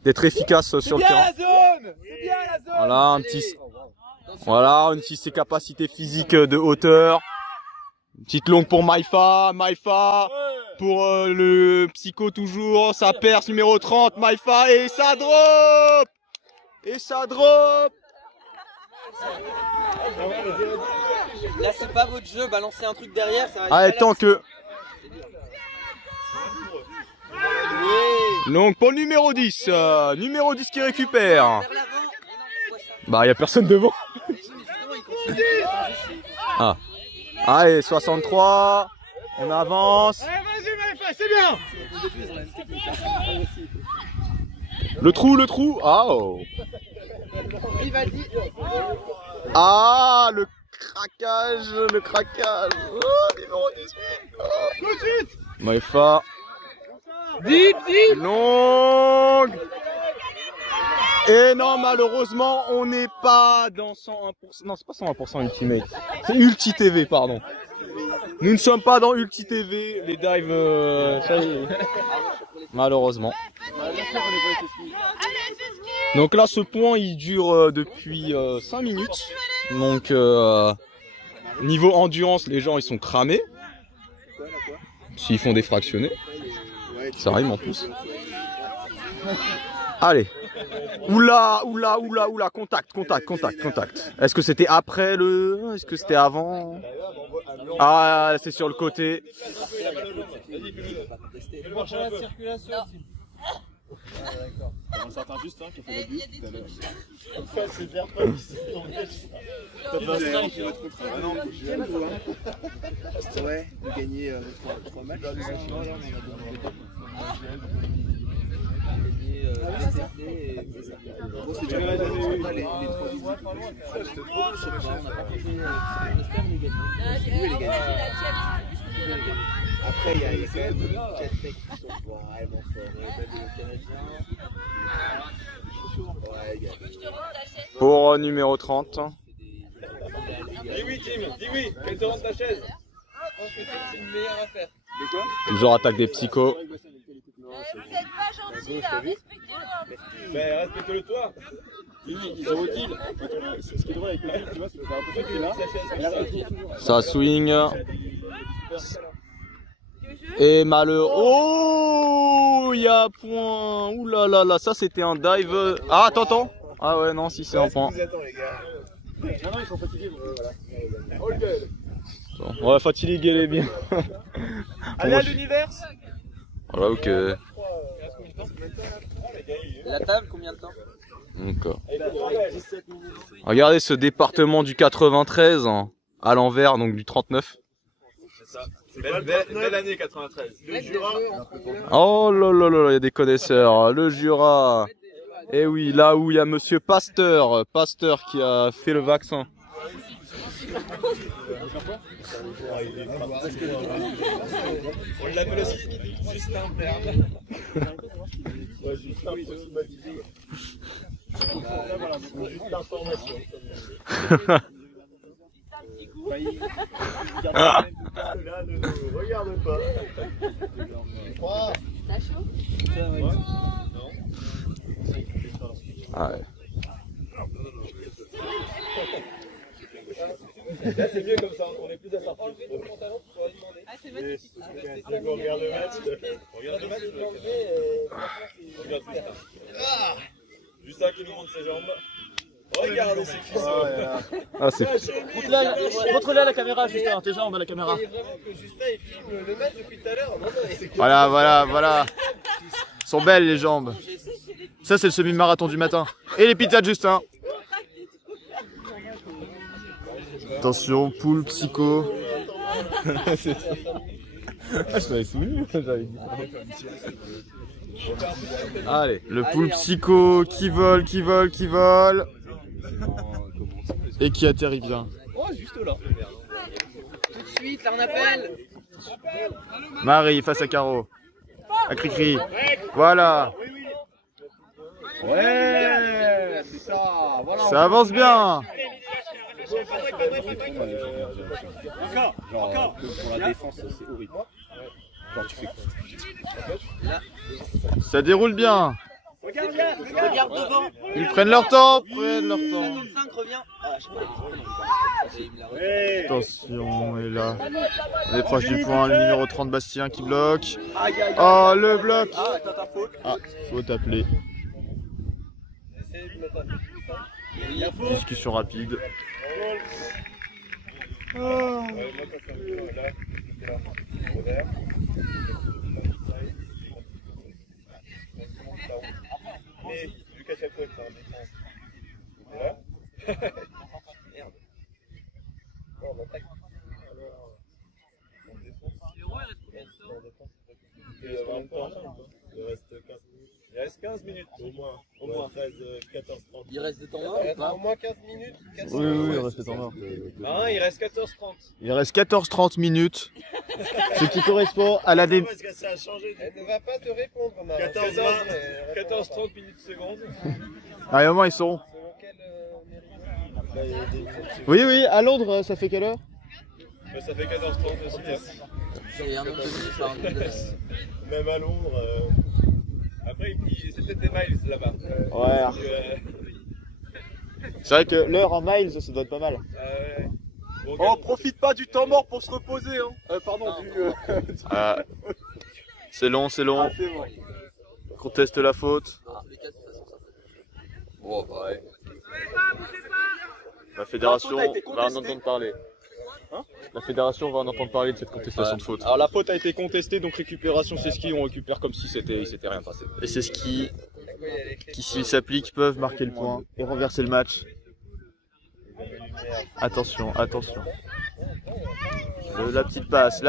d'être efficace sur le terrain. Voilà, un petit ses capacités physiques de hauteur. Une petite longue pour Maïfa, pour le psycho toujours, ça perce numéro 30, Maïfa, et ça drop. Là, c'est pas votre jeu, balancez un truc derrière. Ça Allez, tant que. Donc pour le numéro 10, numéro 10 qui récupère. Bah, y a personne devant. Ah. Allez, 63. On avance. Allez, vas-y, Maïfa, c'est bien. Le trou. Ah, oh. Ah, le craquage. Oh, numéro 18. Oh. Maïfa. Deep. Longue. Et non, malheureusement, on n'est pas dans 101%. Non, c'est pas 101% Ultimate. C'est Ulti TV, pardon. Nous ne sommes pas dans Ulti TV. Les dives, ça y est. Malheureusement. Donc là, ce point, il dure depuis 5 minutes. Donc, niveau endurance, les gens, ils sont cramés. S'ils font des fractionnés. Ça rime en plus. Allez. Oula, contact. Est-ce que c'était après le... Est-ce que c'était avant? Ah, c'est sur le côté. Un certain Justin qui a fait le but tout à l'heure. Ça, c'est faire pas ici. Ouais, de gagner 3 matchs. Bon, c'est déjà les 3 visites. C'était trop, on n'a pas fait. On espère les gagner. Après, il y a quand même 4 mecs qui sont vraiment forts. Le Canadien. Pour numéro 30. Dis oui, Tim, dis oui, qu'elle te rentre ta chaise. Je pense que c'est une meilleure affaire. De quoi? Toujours attaque des psychos. Vous êtes pas gentil là, respectez-le. Mais respecte-le toi. Oui, ils ont utile. Ce qui est drôle avec le film, tu vois, c'est l'impression qu'il est là. Ça swing. Et malheur. Oh, il y a point. Ouh là là là, ça c'était un dive. Ah, attends. Ah ouais, non, si c'est un point. Non, non, ils sont fatigués. Voilà. All good. On va fatiguer les biens. Allez à l'univers. Voilà, ok. La table, combien de temps? Donc, regardez ce département du 93 hein, à l'envers, donc du 39. C'est ça. Belle année 93. Le Jura. Oh là là là, il y a des connaisseurs. Le Jura. Et oui, là où il y a monsieur Pasteur qui a fait le vaccin. On l'appelle aussi Justin Berne. Ouais, Justin, il faut s'imaginer. Là, voilà, donc juste l'information. Là, ne nous regarde pas. 3. T'as chaud? Non. Ah ouais. Là c'est mieux comme ça, on est plus à sortir. Enlevez le pantalon pour aller demander. Ah, c'est magnifique. On regarde le match. On regarde le match. Regarde Justin. Ah, Justin qui nous montre ses jambes. Regardez ses cuissons. Ah, c'est Montre-le à la caméra, Justin, tes jambes à la caméra. Vous voyez vraiment que Justin il filme le match depuis tout à l'heure. Voilà. Sont belles les jambes. Ça c'est le semi-marathon du matin. Et les pizzas de Justin. Attention, poule psycho. Ah, je t'avais souvenu, j'avais dit. Allez, le poule psycho qui vole. Et qui atterrit bien. Oh, juste là. Tout de suite, là on appelle. Marie face à Caro. À Cricri. Voilà. Ouais, c'est ça. Voilà. Ça avance bien. Genre, pour la défense, c'est horrible. Quand tu fais Ça déroule bien. Regarde devant. Ils prennent leur temps. 55 revient. Ah, je sais pas. Attention, et là, on est proche du point, le numéro 30 Bastien qui bloque. Oh, le bloc. Ah, faute appelée. Discussion rapide. Mais Lucas Chapot est en défense. Là. Merde. On attaque. Alors, on défonce. Il reste 15 minutes. Au moins 13, 14, 30. Il reste de temps mort ou pas? Au moins 15 minutes. Oui, il reste temps mort. Non, il reste 14-30. Il reste 14-30 minutes, ce qui correspond à la Parce que ça a changé. Elle ne va pas te répondre, Marie. 14-30 minutes secondes. Ah, et au moins ils sauront. Selon quelle mairie? Oui, à Londres, ça fait quelle heure? Ça fait 14-30 aussi. C'est un nombre de minutes par Même à Londres. Après, c'est peut-être des miles là-bas. Ouais. C'est vrai que l'heure en miles, ça doit être pas mal. Bon, Oh, profite pas du temps mort pour se reposer. Hein. Pardon, C'est long. c'est bon. Conteste la faute. Bon, bah ouais. La fédération va en entendre parler. La fédération va en entendre parler de cette contestation de faute. Alors la faute a été contestée, donc récupération, c'est ski, on récupère comme si il s'était rien passé. Et c'est ski qui, s'ils s'appliquent, peuvent marquer le point et renverser le match. Attention, attention. La petite passe,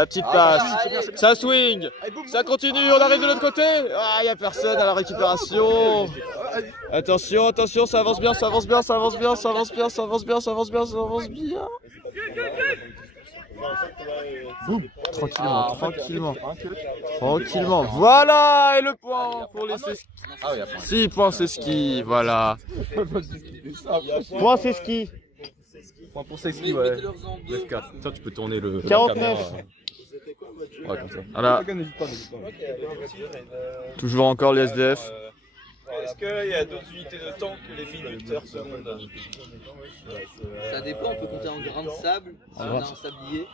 ça swing, ça continue, on arrive de l'autre côté. Ah, il n'y a personne à la récupération. Attention, attention, ça avance bien, ça avance bien, ça avance bien, ça avance bien, ça avance bien, ça avance bien, ça avance bien. Boum, tranquillement, tranquillement, tranquillement. Voilà, et le point pour les Seski. 6 points Seski, voilà. Point Seski. Point pour Seski, ouais. Tiens, tu peux tourner le 49. Ouais, comme ça. Voilà. Toujours encore les SDF. Est-ce qu'il y a d'autres unités de temps que les minuteurs secondes? Ça dépend, on peut compter en grains de sable, si on a un sablier,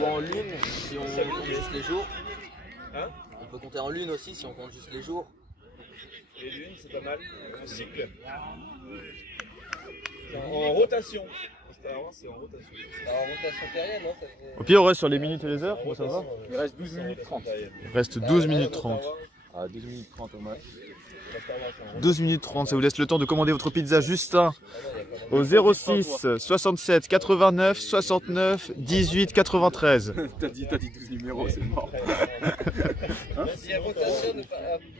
ou en lune, si on compte juste les jours. On peut compter en lune aussi, si on compte juste les jours. Les lunes, c'est pas mal. En cycle. En rotation. C'est en rotation. En rotation terrienne, non? Au pire, on reste sur les minutes et les heures, comment ça va? Il reste 12 minutes 30. Il reste 12 minutes 30. Ah, 12 minutes 30 au match. 12 minutes 30, ça vous laisse le temps de commander votre pizza Justin au 06 67 89 69 18 93. T'as dit 12 numéros, c'est mort. Si la rotation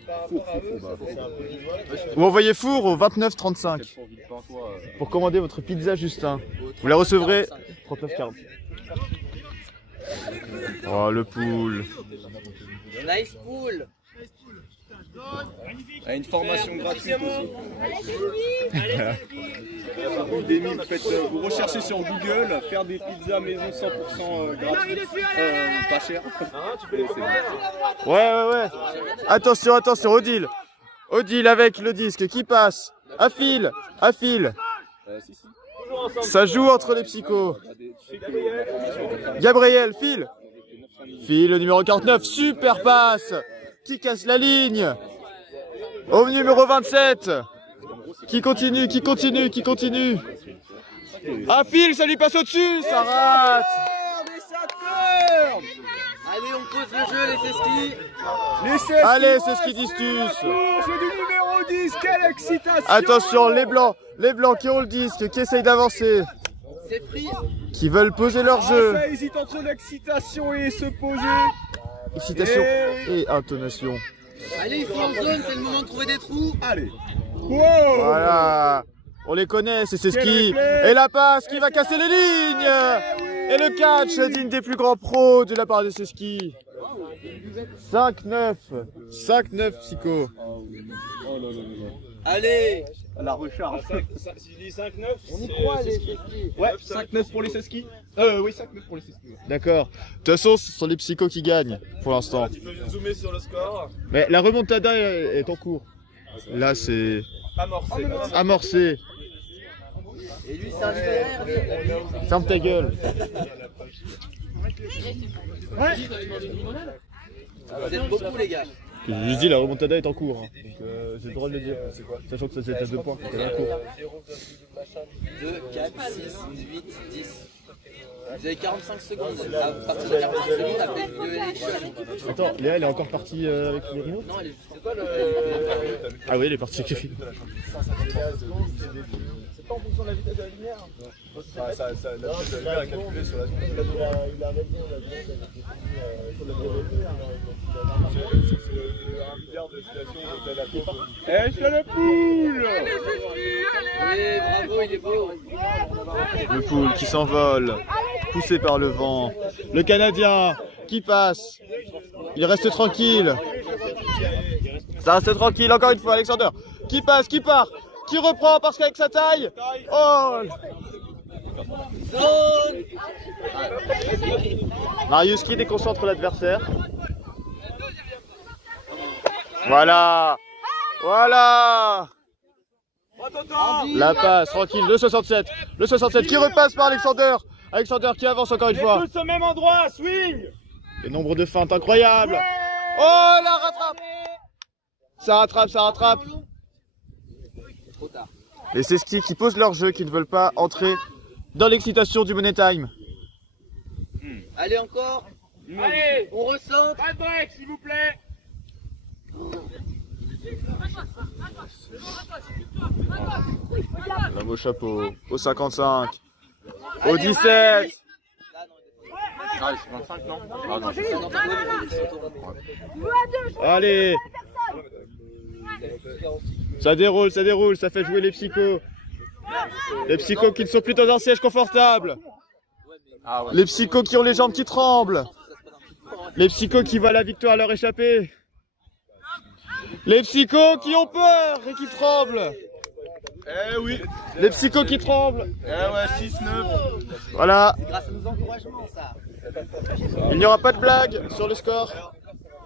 par rapport à eux, ça fait Ou envoyez four au 29 35 pour commander votre pizza Justin. Vous la recevrez 39 40. Oh le pool. nice pool. Une formation gratuite aussi. Vous recherchez sur Google, faire des pizzas maison 100% gratuites, pas cher. Ouais. Attention, attention, Odile. Odile avec le disque qui passe. À fil. Ça joue entre les psychos. Gabriel, file. File, le numéro 49, super passe. Qui casse la ligne. Au numéro 27. Qui continue. Ah, file, ça lui passe au-dessus, ça rate. Allez, on pose le jeu, les Seski. Allez, c'est ce qui distus. C'est du numéro 10, quelle excitation. Attention, les blancs qui ont le disque, qui essayent d'avancer. C'est free. Qui veulent poser leur jeu. Ça hésite entre l'excitation et se poser. Excitation et intonation. Allez, ils sont en zone, c'est le moment de trouver des trous. Allez. Voilà. On les connaît, c'est Seski. Et la passe qui va casser les lignes. Et le catch digne des plus grands pros de la part de Seski. 5-9. 5-9 Psycho. Allez. La recharge. Si je dis 5-9, On y croit, les Seski. Ouais, 5-9 pour les Seski. Oui, 5-9 pour les Seski. D'accord. De toute façon, ce sont les psychos qui gagnent pour l'instant. Tu peux zoomer sur le score. Mais la remontada est en cours. Là, c'est amorcé. Et lui, c'est un libéraire. Ferme ta gueule. Vous êtes beaucoup, les gars. Je vous dis, la remontada est en cours. Donc, j'ai le droit de le dire. Sachant que ça c'est à 2 points. C'est en cours. 2, 4, 6, 8, 10. Vous avez 45 secondes. À partir de 45 secondes, après le Attends, Léa, elle est encore partie avec les rhinos? Non, elle est juste pas le. Ah oui, elle est partie avec les rhinos. C'est pas en fonction de la vitesse de la lumière. La vitesse de la lumière est calculée sur la seconde. Il a raison, c'est le poule. Allez, bravo, il est beau. Le poule qui s'envole, poussé par le vent. Le Canadien qui passe. Il reste tranquille. Ça reste tranquille, encore une fois, Alexander. Qui passe, qui part, qui reprend parce qu'avec sa taille. Oh! Zone. Marius qui déconcentre l'adversaire. Voilà. La passe, tranquille, le 67. Le 67 qui repasse par Alexander. Alexander qui avance encore une fois. Tous au même endroit, swing. Le nombre de feintes incroyable. Oh, la rattrape. Ça rattrape. Trop tard. Et c'est Ski qui posent leur jeu, qui ne veulent pas entrer dans l'excitation du Money Time. Allez, encore. Allez, On ressent. pas de break, s'il vous plaît. L'homme au chapeau. Au 55. Au 17. Ah, c'est 25, non? Ah, non. Allez. Ça déroule, ça fait jouer les psychos. Les psychos qui ne sont plus dans un siège confortable. Les psychos qui ont les jambes qui tremblent. Les psychos qui voient la victoire leur échapper. Les psychos qui ont peur et qui tremblent. Eh oui. Les psychos qui tremblent. Eh ouais, 6-9. Voilà. C'est grâce à nos encouragements, ça. Il n'y aura pas de blague sur le score.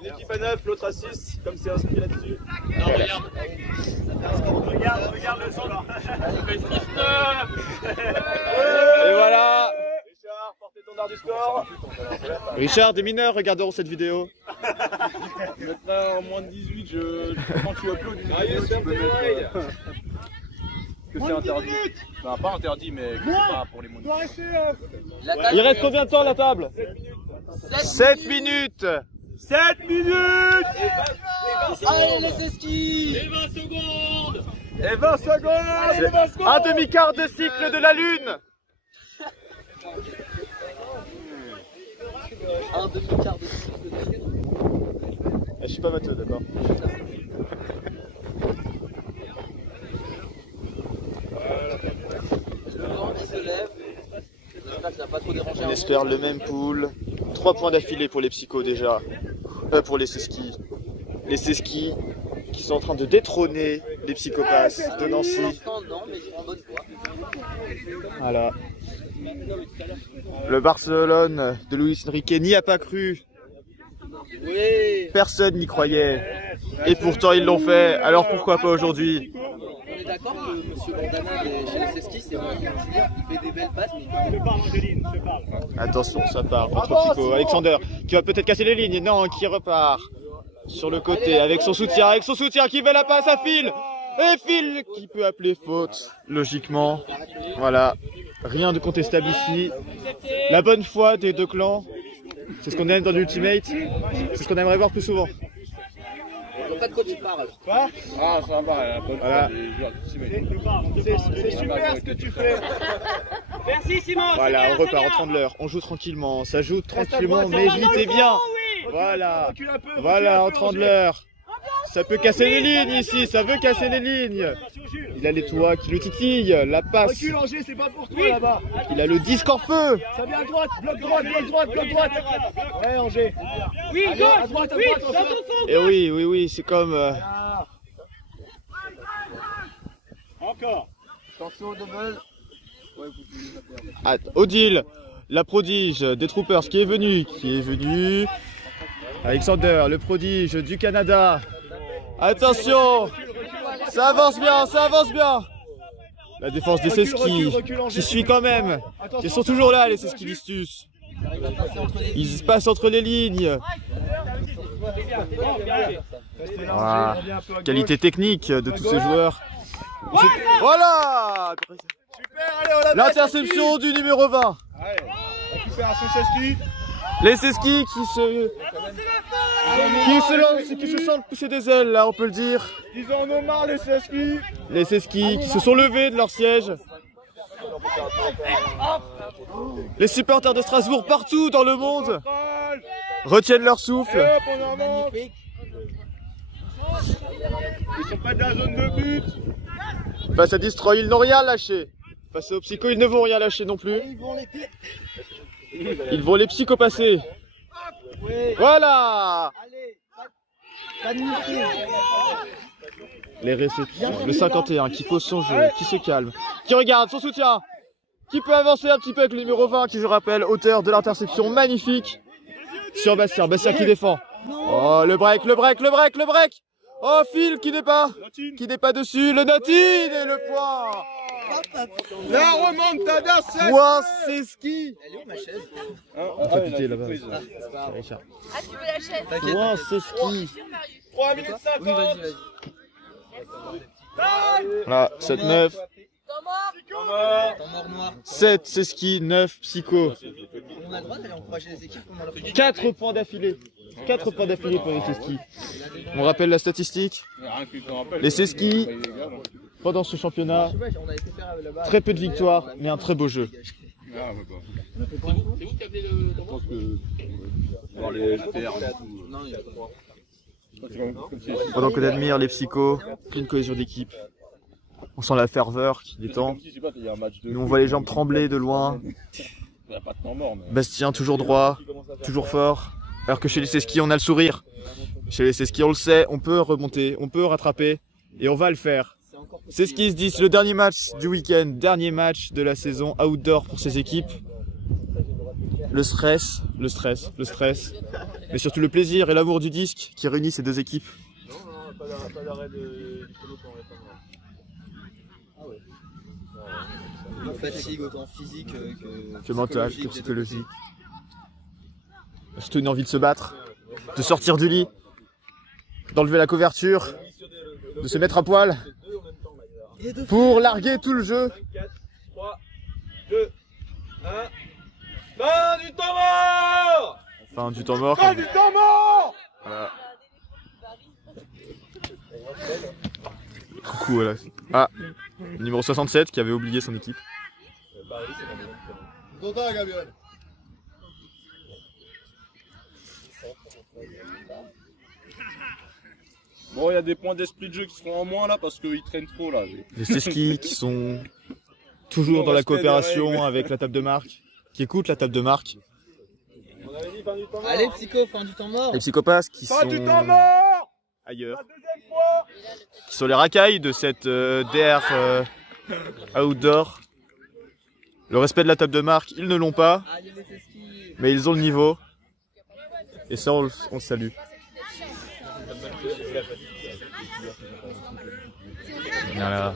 Une équipe à 9, l'autre à 6, comme c'est inscrit là-dessus. Non, regarde. Regarde le score. Ça fait 6-9. Et voilà. Richard, portez ton art du score. Richard, des mineurs regarderont cette vidéo. Maintenant, en moins de 18, quand tu uploads une vidéo, tu peux mettre... que c'est interdit. Enfin, pas interdit, mais que c'est pas pour les moins de 18. Il reste combien de temps à la table? 7 minutes. 7 minutes. Allez, laissez ski. Et 20 secondes. Et 20 secondes. Un demi-quart de cycle de la Lune. Un demi-quart de cycle de la Lune. Je suis pas matheux, d'accord. Le vent qui se lève. J'espère que ça va pas trop déranger. On espère le même pool. 3 points d'affilée pour les psychos déjà. Pour les Seski. Les Seski qui sont en train de détrôner les psychopathes de Nancy. Non, mais ils sont en bonne voie. Voilà. Le Barcelone de Luis Enrique n'y a pas cru. Oui. Personne n'y croyait. Et pourtant ils l'ont fait. Alors pourquoi pas aujourd'hui? On est d'accord que M. Bandana chez les Seski, c'est vraiment il fait des belles passes, mais Attention, ça part contre Psycho. Alexander qui va peut-être casser les lignes. Non, qui repart sur le côté avec son soutien qui fait la passe à Phil. Et Phil qui peut appeler faute, logiquement. Voilà, rien de contestable ici. La bonne foi des deux clans, c'est ce qu'on aime dans l'Ultimate. C'est ce qu'on aimerait voir plus souvent. pas de quoi tu parles. Quoi? Ah, ça va, voilà. C'est super ce que tu fais. Merci Simon. Voilà, on repart en 30 de l'heure. On joue tranquillement, ça joue tranquillement, mais évitez bien. Voilà, voilà, en 30 de l'heure. Ça peut casser les lignes ici, ça veut casser les lignes. Il a les toits qui le titillent, la passe. Recule Angers, c'est pas pour toi là-bas. Il a le disque en feu. Ça vient à droite, bloc droite, bloc droite, bloc droite. Ouais Angers. Oui, à gauche, droite, à oui, droite, dans ton fond. Et oui, oui, oui, c'est comme... Encore. Attention au double. Odile, la prodige des Troopers qui est venu. Alexander, le prodige du Canada. Attention, ça avance bien, ça avance bien. La défense des Seski qui suit quand même. Ils sont toujours là, les Seskilistus. Ils se passent entre les lignes. Voilà. Qualité technique de tous ces joueurs. Voilà. L'interception du numéro 20. Récupération Seski. Les Seski qui se sentent pousser des ailes, là, on peut le dire. Ils en ont marre, les Seski. Les Seski qui se sont levés de leur siège. Les supporters de Strasbourg partout dans le monde retiennent leur souffle. Et hop, on en monte. Ils sont pas dans la zone de but. Face à Destroy, ils n'ont rien lâché. Face aux psychos, ils ne vont rien lâcher non plus. Ils vont les psychopasser. Voilà. Les réceptions. Le 51 qui pose son jeu, qui se calme, qui regarde son soutien, qui peut avancer un petit peu avec le numéro 20 qui, je rappelle, auteur de l'interception magnifique sur Bastien. Bastien qui défend. Oh, le break. Oh, Phil qui n'est pas dessus. Le Notine et le point. La remontada, c'est Point Seski. Elle est où ma chaise? On peut piquer là-bas. Richard. Ah, tu veux la chaise? Point Seski. 3 minutes 50. Oui, vas-y. Voilà, 7-9. Temps mort. Temps mort noir. 7 Seski, 9 Psycho. on a le droit d'aller encourager les équipes pendant leur 4 points d'affilée. 4 points d'affilée pour les Seski. On rappelle la statistique. Les Seski, pendant ce championnat, très peu de victoires, mais un très beau jeu. C'est vous qui avez le. Je pense que. Voir les GTR. Pendant que d'admire les psychos, pleine cohésion d'équipe. On sent la ferveur qui détend. Nous on voit les jambes trembler de loin. Bastien toujours droit, toujours fort. Alors que chez les Seski on a le sourire. Chez les Seski on le sait, on peut remonter, on peut rattraper. Et on va le faire. C'est ce qui se dit, c'est le dernier match du week-end, dernier match de la saison outdoor pour ces équipes. Le stress, mais surtout le plaisir et l'amour du disque qui réunit ces deux équipes. Une fatigue autant physique que mentale, que psychologique. Surtout une envie de se battre, de sortir du lit, d'enlever la couverture, de se mettre à poil pour larguer tout le jeu. 4, 3, 2, 1. Fin du temps mort! Fin du temps mort. Fin du temps mort! Voilà. Coucou, voilà. Ah, numéro 67 qui avait oublié son équipe. Content, Gabriel. Bon, il y a des points d'esprit de jeu qui seront en moins là parce qu'ils traînent trop là. Les Seski qui sont toujours dans la coopération avec la table de marque, qui écoutent la table de marque. Allez, Psycho, fin du temps mort. Les psychopathes qui sont ailleurs, qui sont les racailles de cette DR outdoor. Le respect de la table de marque, ils ne l'ont pas, mais ils ont le niveau. Et ça, on le salue. Voilà.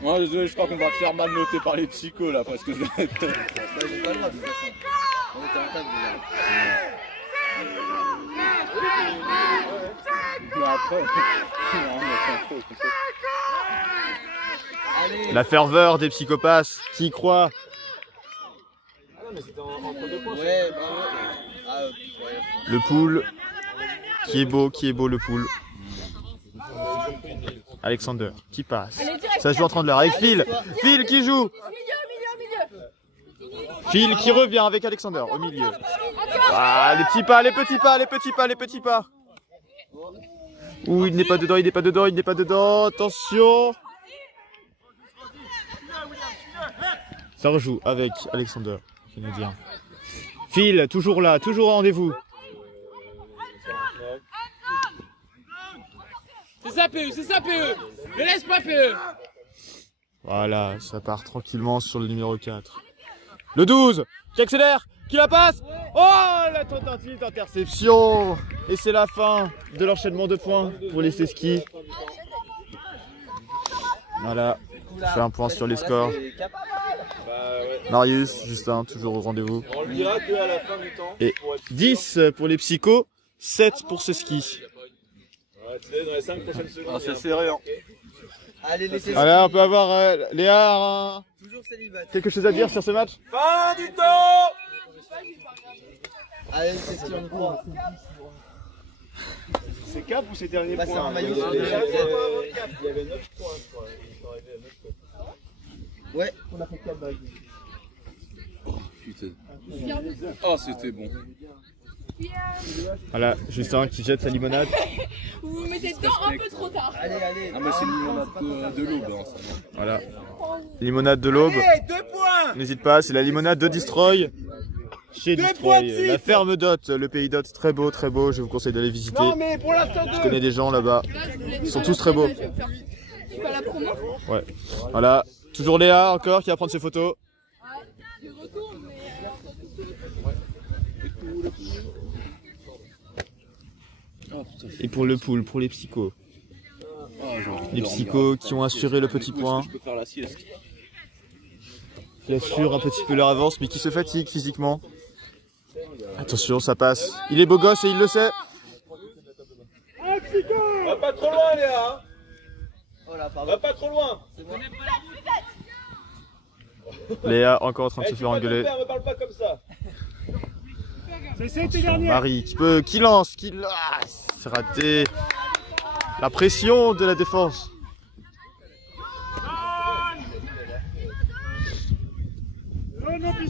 Ouais, désolé, je crois qu'on va te faire mal noter par les psychos là parce que. Ils ont pas le droit de toute façon. On était en table déjà. La ferveur des psychopathes, qui y croient. Ouais, bah ouais. Le pool, qui est beau le pool. Alexander qui passe. Ça se joue en train de l'heure avec Phil. Phil qui joue. Phil qui revient avec Alexander au milieu. Ah, les petits pas, les petits pas, les petits pas, les petits pas. Ouh, il n'est pas dedans, il n'est pas dedans, il n'est pas dedans. Attention. Ça rejoue avec Alexander, canadien. Phil, toujours là, toujours au rendez-vous. C'est ça, PE, c'est ça, PE. Ne laisse pas, PE. Voilà, ça part tranquillement sur le numéro 4. Le 12, qui accélère, qui la passe. Oh, la tentative d'interception. Et c'est la fin de l'enchaînement de points pour les Seski. Voilà, on fait un point sur les scores. Marius, Justin, toujours au rendez-vous. On le dira qu'à la fin du temps. Et 10 pour les psychos, 7 pour ce ski. Ouais, tu sais, dans les 5 prochaines secondes. Ah, c'est serré, hein. Allez, laissez Voilà, on peut avoir Léa, toujours célibataire. quelque chose à dire sur ce match? Fin du temps! Allez, c'est ce qu'on croit. C'est cap ou c'est dernier Passer point un maillot Il sur y les avait 9 points, je crois. Ils sont arrivés à 9 points. Ouais. On a fait 4 bagues. Putain. Oh, c'était bon. Voilà, Justin qui jette sa limonade. Vous vous mettez dedans un peu trop tard. Allez, allez. Ah, mais c'est une limonade de l'aube. Hein, ça va. Voilà. Limonade de l'aube. N'hésite pas, c'est la limonade de Destroy. Chez Destroy. La ferme Dot, le pays Dot, très beau, je vous conseille d'aller visiter. Je connais des gens là-bas. Ils sont tous très beaux. Tu fais la promo? Ouais. Voilà. Toujours Léa encore qui va prendre ses photos. Je retourne, mais. Et pour le pool, pour les psychos. Les psychos qui ont assuré le petit point. Je peux faire la sieste. Qui assurent un petit peu leur avance, mais qui se fatiguent physiquement. Attention, ça passe. Il est beau gosse et il le sait. Va pas trop loin, Léa. Oh là, pardon. Va pas trop loin. Léa encore en train de se Tu faire vas engueuler. me parle pas comme ça. Marie qui lance, c'est raté. La pression de la défense.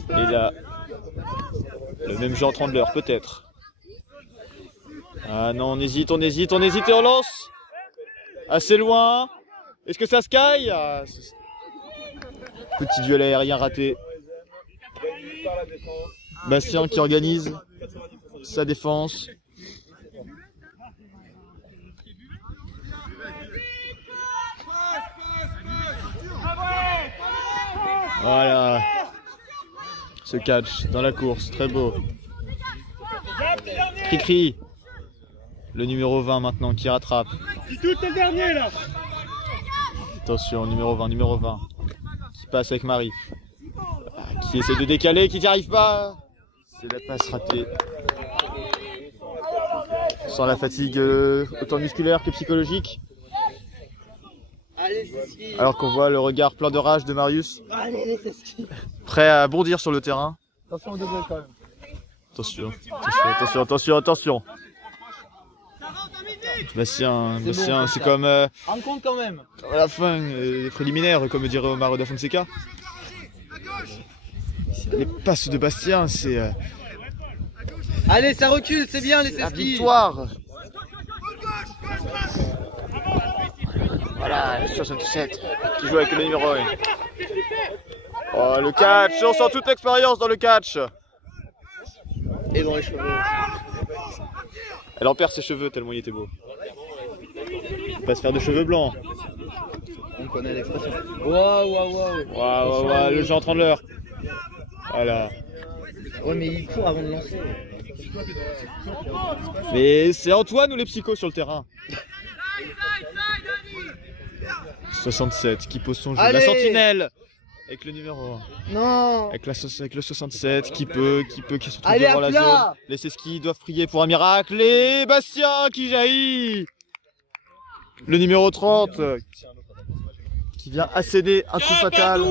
Et là, le même Jean Trandler peut-être. Ah non, on hésite et on lance. Assez loin. Est-ce que ça se caille? Petit duel aérien raté. Bastien qui organise sa défense. Voilà. Ce catch dans la course, très beau. Cri-cri. Le numéro 20 maintenant qui rattrape. Attention, numéro 20. Qui passe avec Marie. Qui essaie de décaler, qui n'y arrive pas. C'est la passe ratée. Sans la fatigue autant musculaire que psychologique. Alors qu'on voit le regard plein de rage de Marius. Prêt à bondir sur le terrain. Attention au double quand même. Attention. Bastien, c'est comme En compte quand même. à la fin, préliminaire, comme dirait Omar da Fonseca. Les passes de Bastien, c'est Allez, ça recule, c'est bien les la Seski. victoire. Voilà, le 67 qui joue avec le numéro 1. Oh, le catch, on sent toute l'expérience dans le catch. Et dans les cheveux. Elle en perd ses cheveux tellement il était beau. Faut pas se faire de cheveux blancs. On connaît l'expression. Waouh. Le Jean Trandler. Voilà. Ouais, mais il court avant de lancer. Mais c'est Antoine ou les psychos sur le terrain? 67 qui pose son jeu. Allez, la sentinelle avec le numéro 1. Non. Avec le 67 qui se retrouve Allez, devant la zone. Les Seski doivent prier pour un miracle. Et Bastien qui jaillit. Le numéro 30 qui vient asséner un coup fatal.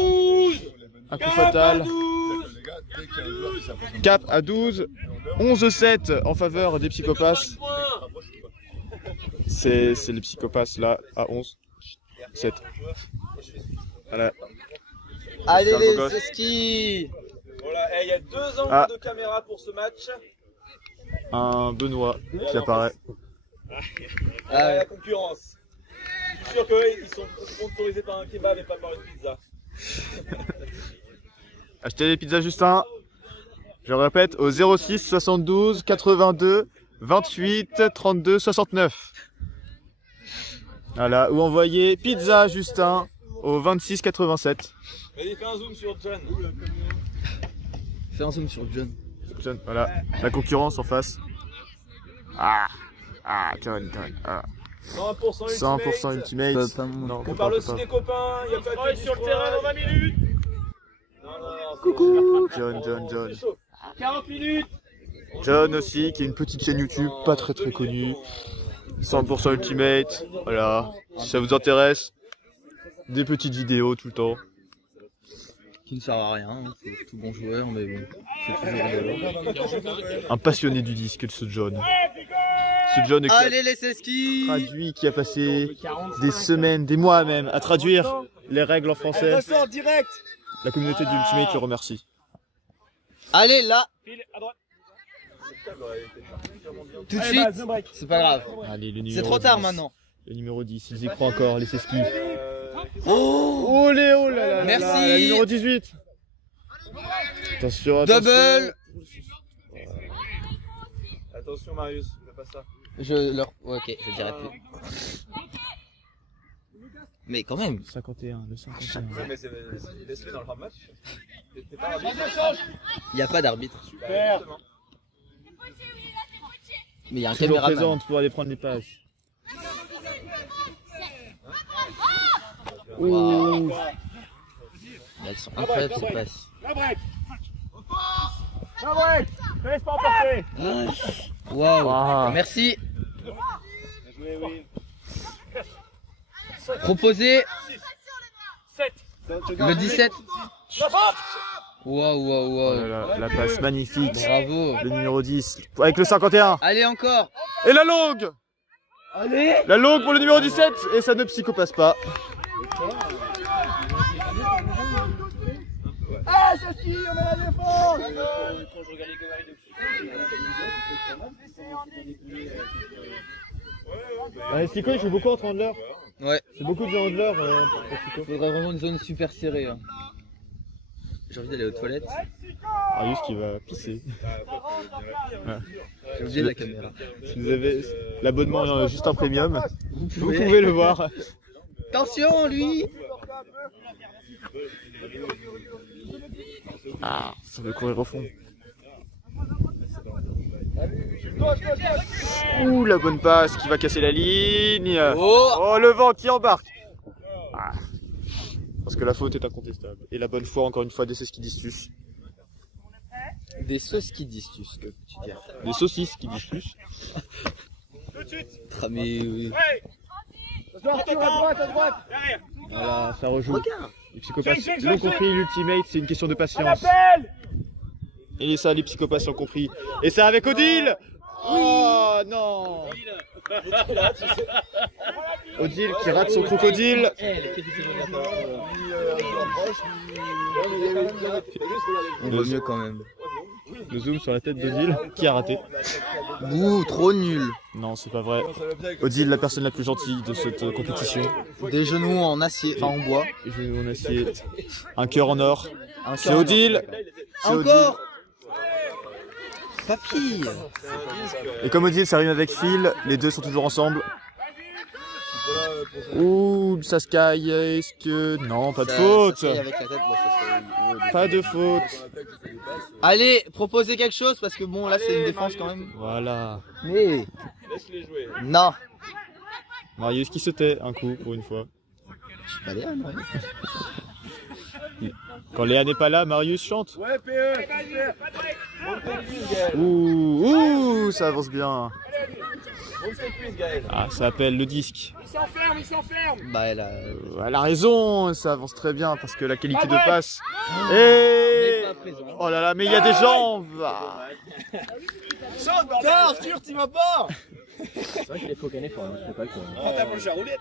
Cap à 12. 11-7 en faveur des psychopathes. C'est les psychopathes là à 11. 7. Voilà. Allez les Seski. Voilà, il y a 2 angles de caméra pour ce match. Un Benoît qui apparaît. La concurrence. Je suis sûr qu'ils sont sponsorisés par un kebab et pas par une pizza. Achetez des pizzas Justin. Je répète au 06 72 82 28 32 69. Voilà, ou envoyez pizza Justin au 26 87. Vas-y, fais un zoom sur John. Fais un zoom sur John. Voilà, la concurrence en face. John. 100% ultimate. Non, On parle aussi des copains, il y a pas de Sur le terrain dans 20 minutes. Coucou John. 40 minutes. John aussi, qui a une petite chaîne YouTube, pas très connue. 100% ultimate, voilà. Si ça vous intéresse, des petites vidéos tout le temps. Qui ne sert à rien, hein. C'est tout bon joueur, mais bon, c'est toujours rigolo. Un passionné du disque, ce John. Ce John qui Allez les Seski. traduit, qui a passé des semaines, des mois même, à traduire les règles en français. La communauté d'Ultimate le remercie. Allez là. Tout de suite. C'est pas grave. Allez, le C'est trop tard 10. maintenant. Le numéro 10, ils y croient encore, les Seski. Oh Léo là. Merci. Le numéro 18. Attention. Double. Attention Marius, fais pas ça. Ok, je dirais plus. Mais quand même. 51, le 51. Ouais, mais laisse-le dans le hard match. T'es pas arbitre. Il n'y a pas d'arbitre. Super. Mais il y a un Toujours caméraman. présente pour aller prendre les passes. Wow. Elles sont incroyables ces passes. Laisse pas emporter. Waouh. Merci. Proposé. 7. Le 17. Waouh, waouh, Oh waouh. là là, la passe magnifique. Bravo. Le numéro 10 avec le 51. Allez, encore. Et la longue. Allez. La longue pour le numéro 17 et ça ne psychopasse pas. Ah, Chasky, on a la défense. Psycho, il joue beaucoup entre handlers. Ouais. C'est beaucoup de handlers. Faudrait vraiment une zone super serrée. Hein. J'ai envie d'aller aux toilettes. Marius qui va pisser. J'ai oublié la caméra. Si vous avez l'abonnement juste en premium, vous pouvez le voir. Attention, lui. Ah, ça veut courir au fond. Ouh, la bonne passe qui va casser la ligne. Oh, le vent qui embarque. Ah. Parce que la faute est incontestable. Et la bonne foi, encore une fois, des sauces qui distus. Des sauces qui distus, que tu dis. Des saucisses qui distus. Mais oui. À droite, à droite. Voilà, ça rejoue. Les psychopathes l'ont compris, l'ultimate, c'est une question de patience. Et ça, les psychopathes l'ont compris. Et ça avec Odile. Oh non. Odile qui rate son crocodile. On voit mieux quand même. Le zoom sur la tête d'Odile qui a raté. Ouh, trop nul. Non, c'est pas vrai. Odile, la personne la plus gentille de cette compétition. Des genoux en acier, enfin en bois. Des genoux en acier. Un cœur en or. C'est en Odile. Encore. Papy. Et comme Odile, ça rime avec Phil. Les deux sont toujours ensemble. Ouh, ça sky, est-ce que... Non, pas de faute. Pas de faute. Allez, proposez quelque chose parce que bon, là c'est une défense quand même. Voilà. Mais... Non. Marius qui se tait un coup pour une fois. Je suis pas Léa, non. Quand Léa n'est pas là, Marius chante. Ouais, PE. Ouh, ça avance bien. Ah, ça appelle le disque. Il s'enferme. Bah elle a... Elle a raison, ça avance très bien parce que la qualité de passe. Et... Oh là là, mais il y a des jambes. Putain, Arthur, tu vas pas. C'est vrai qu'il est faux qu'un effort, je fais pas le coup. Prends ta planche à roulettes.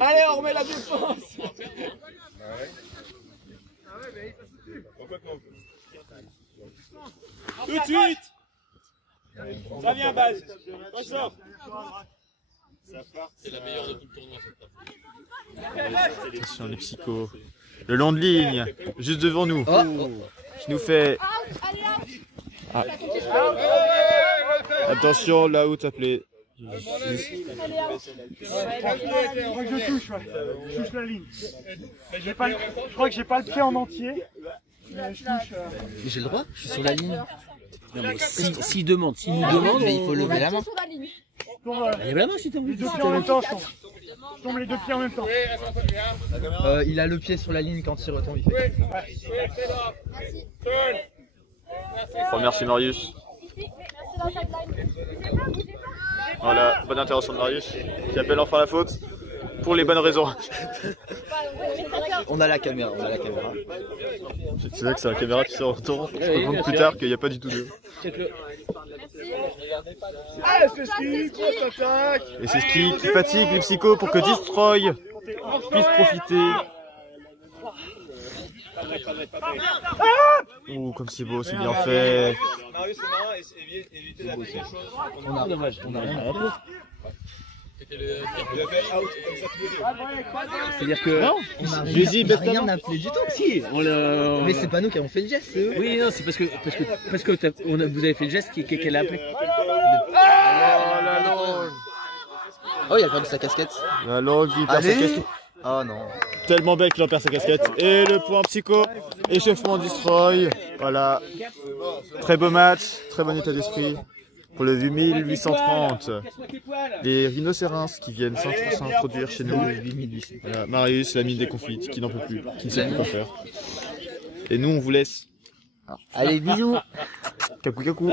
Allez, on remet la défense. Tout de suite. Ça vient, base. Ressort. C'est la meilleure de tout le tournoi, cette partie. Attention, les psychos. Le long de ligne, juste devant nous. Qui nous fait... Ah. Attention, là où t'appelais. Je touche la ligne. Je crois que j'ai pas le pied en entier. Mais je touche. Mais j'ai le droit, je suis sur la ligne. Non mais s'il demande, s'il nous demande, Mais il faut lever la main. lève la main si t'as envie Les de deux pieds en même temps, je tombe les deux pieds en même temps. Il a le pied sur la ligne quand il retombe, il fait. Oh, merci Marius. Voilà, bonne intervention de Marius qui appelle enfin la faute pour les bonnes raisons. On a la caméra, C'est vrai que c'est la caméra qui se retourne. Je me rends compte plus tard qu'il n'y a pas du tout de... Ah, c'est ski, grosse attaque. Et c'est ce qui fatigue les psychos pour que Destroy puisse profiter. Ouh, comme c'est beau, c'est bien fait. Marius, c'est marrant, éviter la première chose. On a rien à répondre. Il a fait out comme ça tous les deux. C'est-à-dire que... Non, On a rien appelé du tout. Si, on l'a... Mais c'est pas nous qui avons fait le geste, c'est eux. Oui, non, c'est parce que vous avez fait le geste qu'elle a appelé. Oh, il a perdu sa casquette. La longue, il perd sa casquette. Oh non. Tellement belle qu'il en perd sa casquette. Et le point psycho. Échauffement Destroy. Voilà. Très beau match. Très bon état d'esprit. Pour le 8830. Les rhinocéros qui viennent s'introduire chez nous. Voilà. Marius, la mine des confites, qui n'en peut plus. Qui ne sait plus quoi faire. Et nous, on vous laisse. Allez, bisous. Kakou kakou.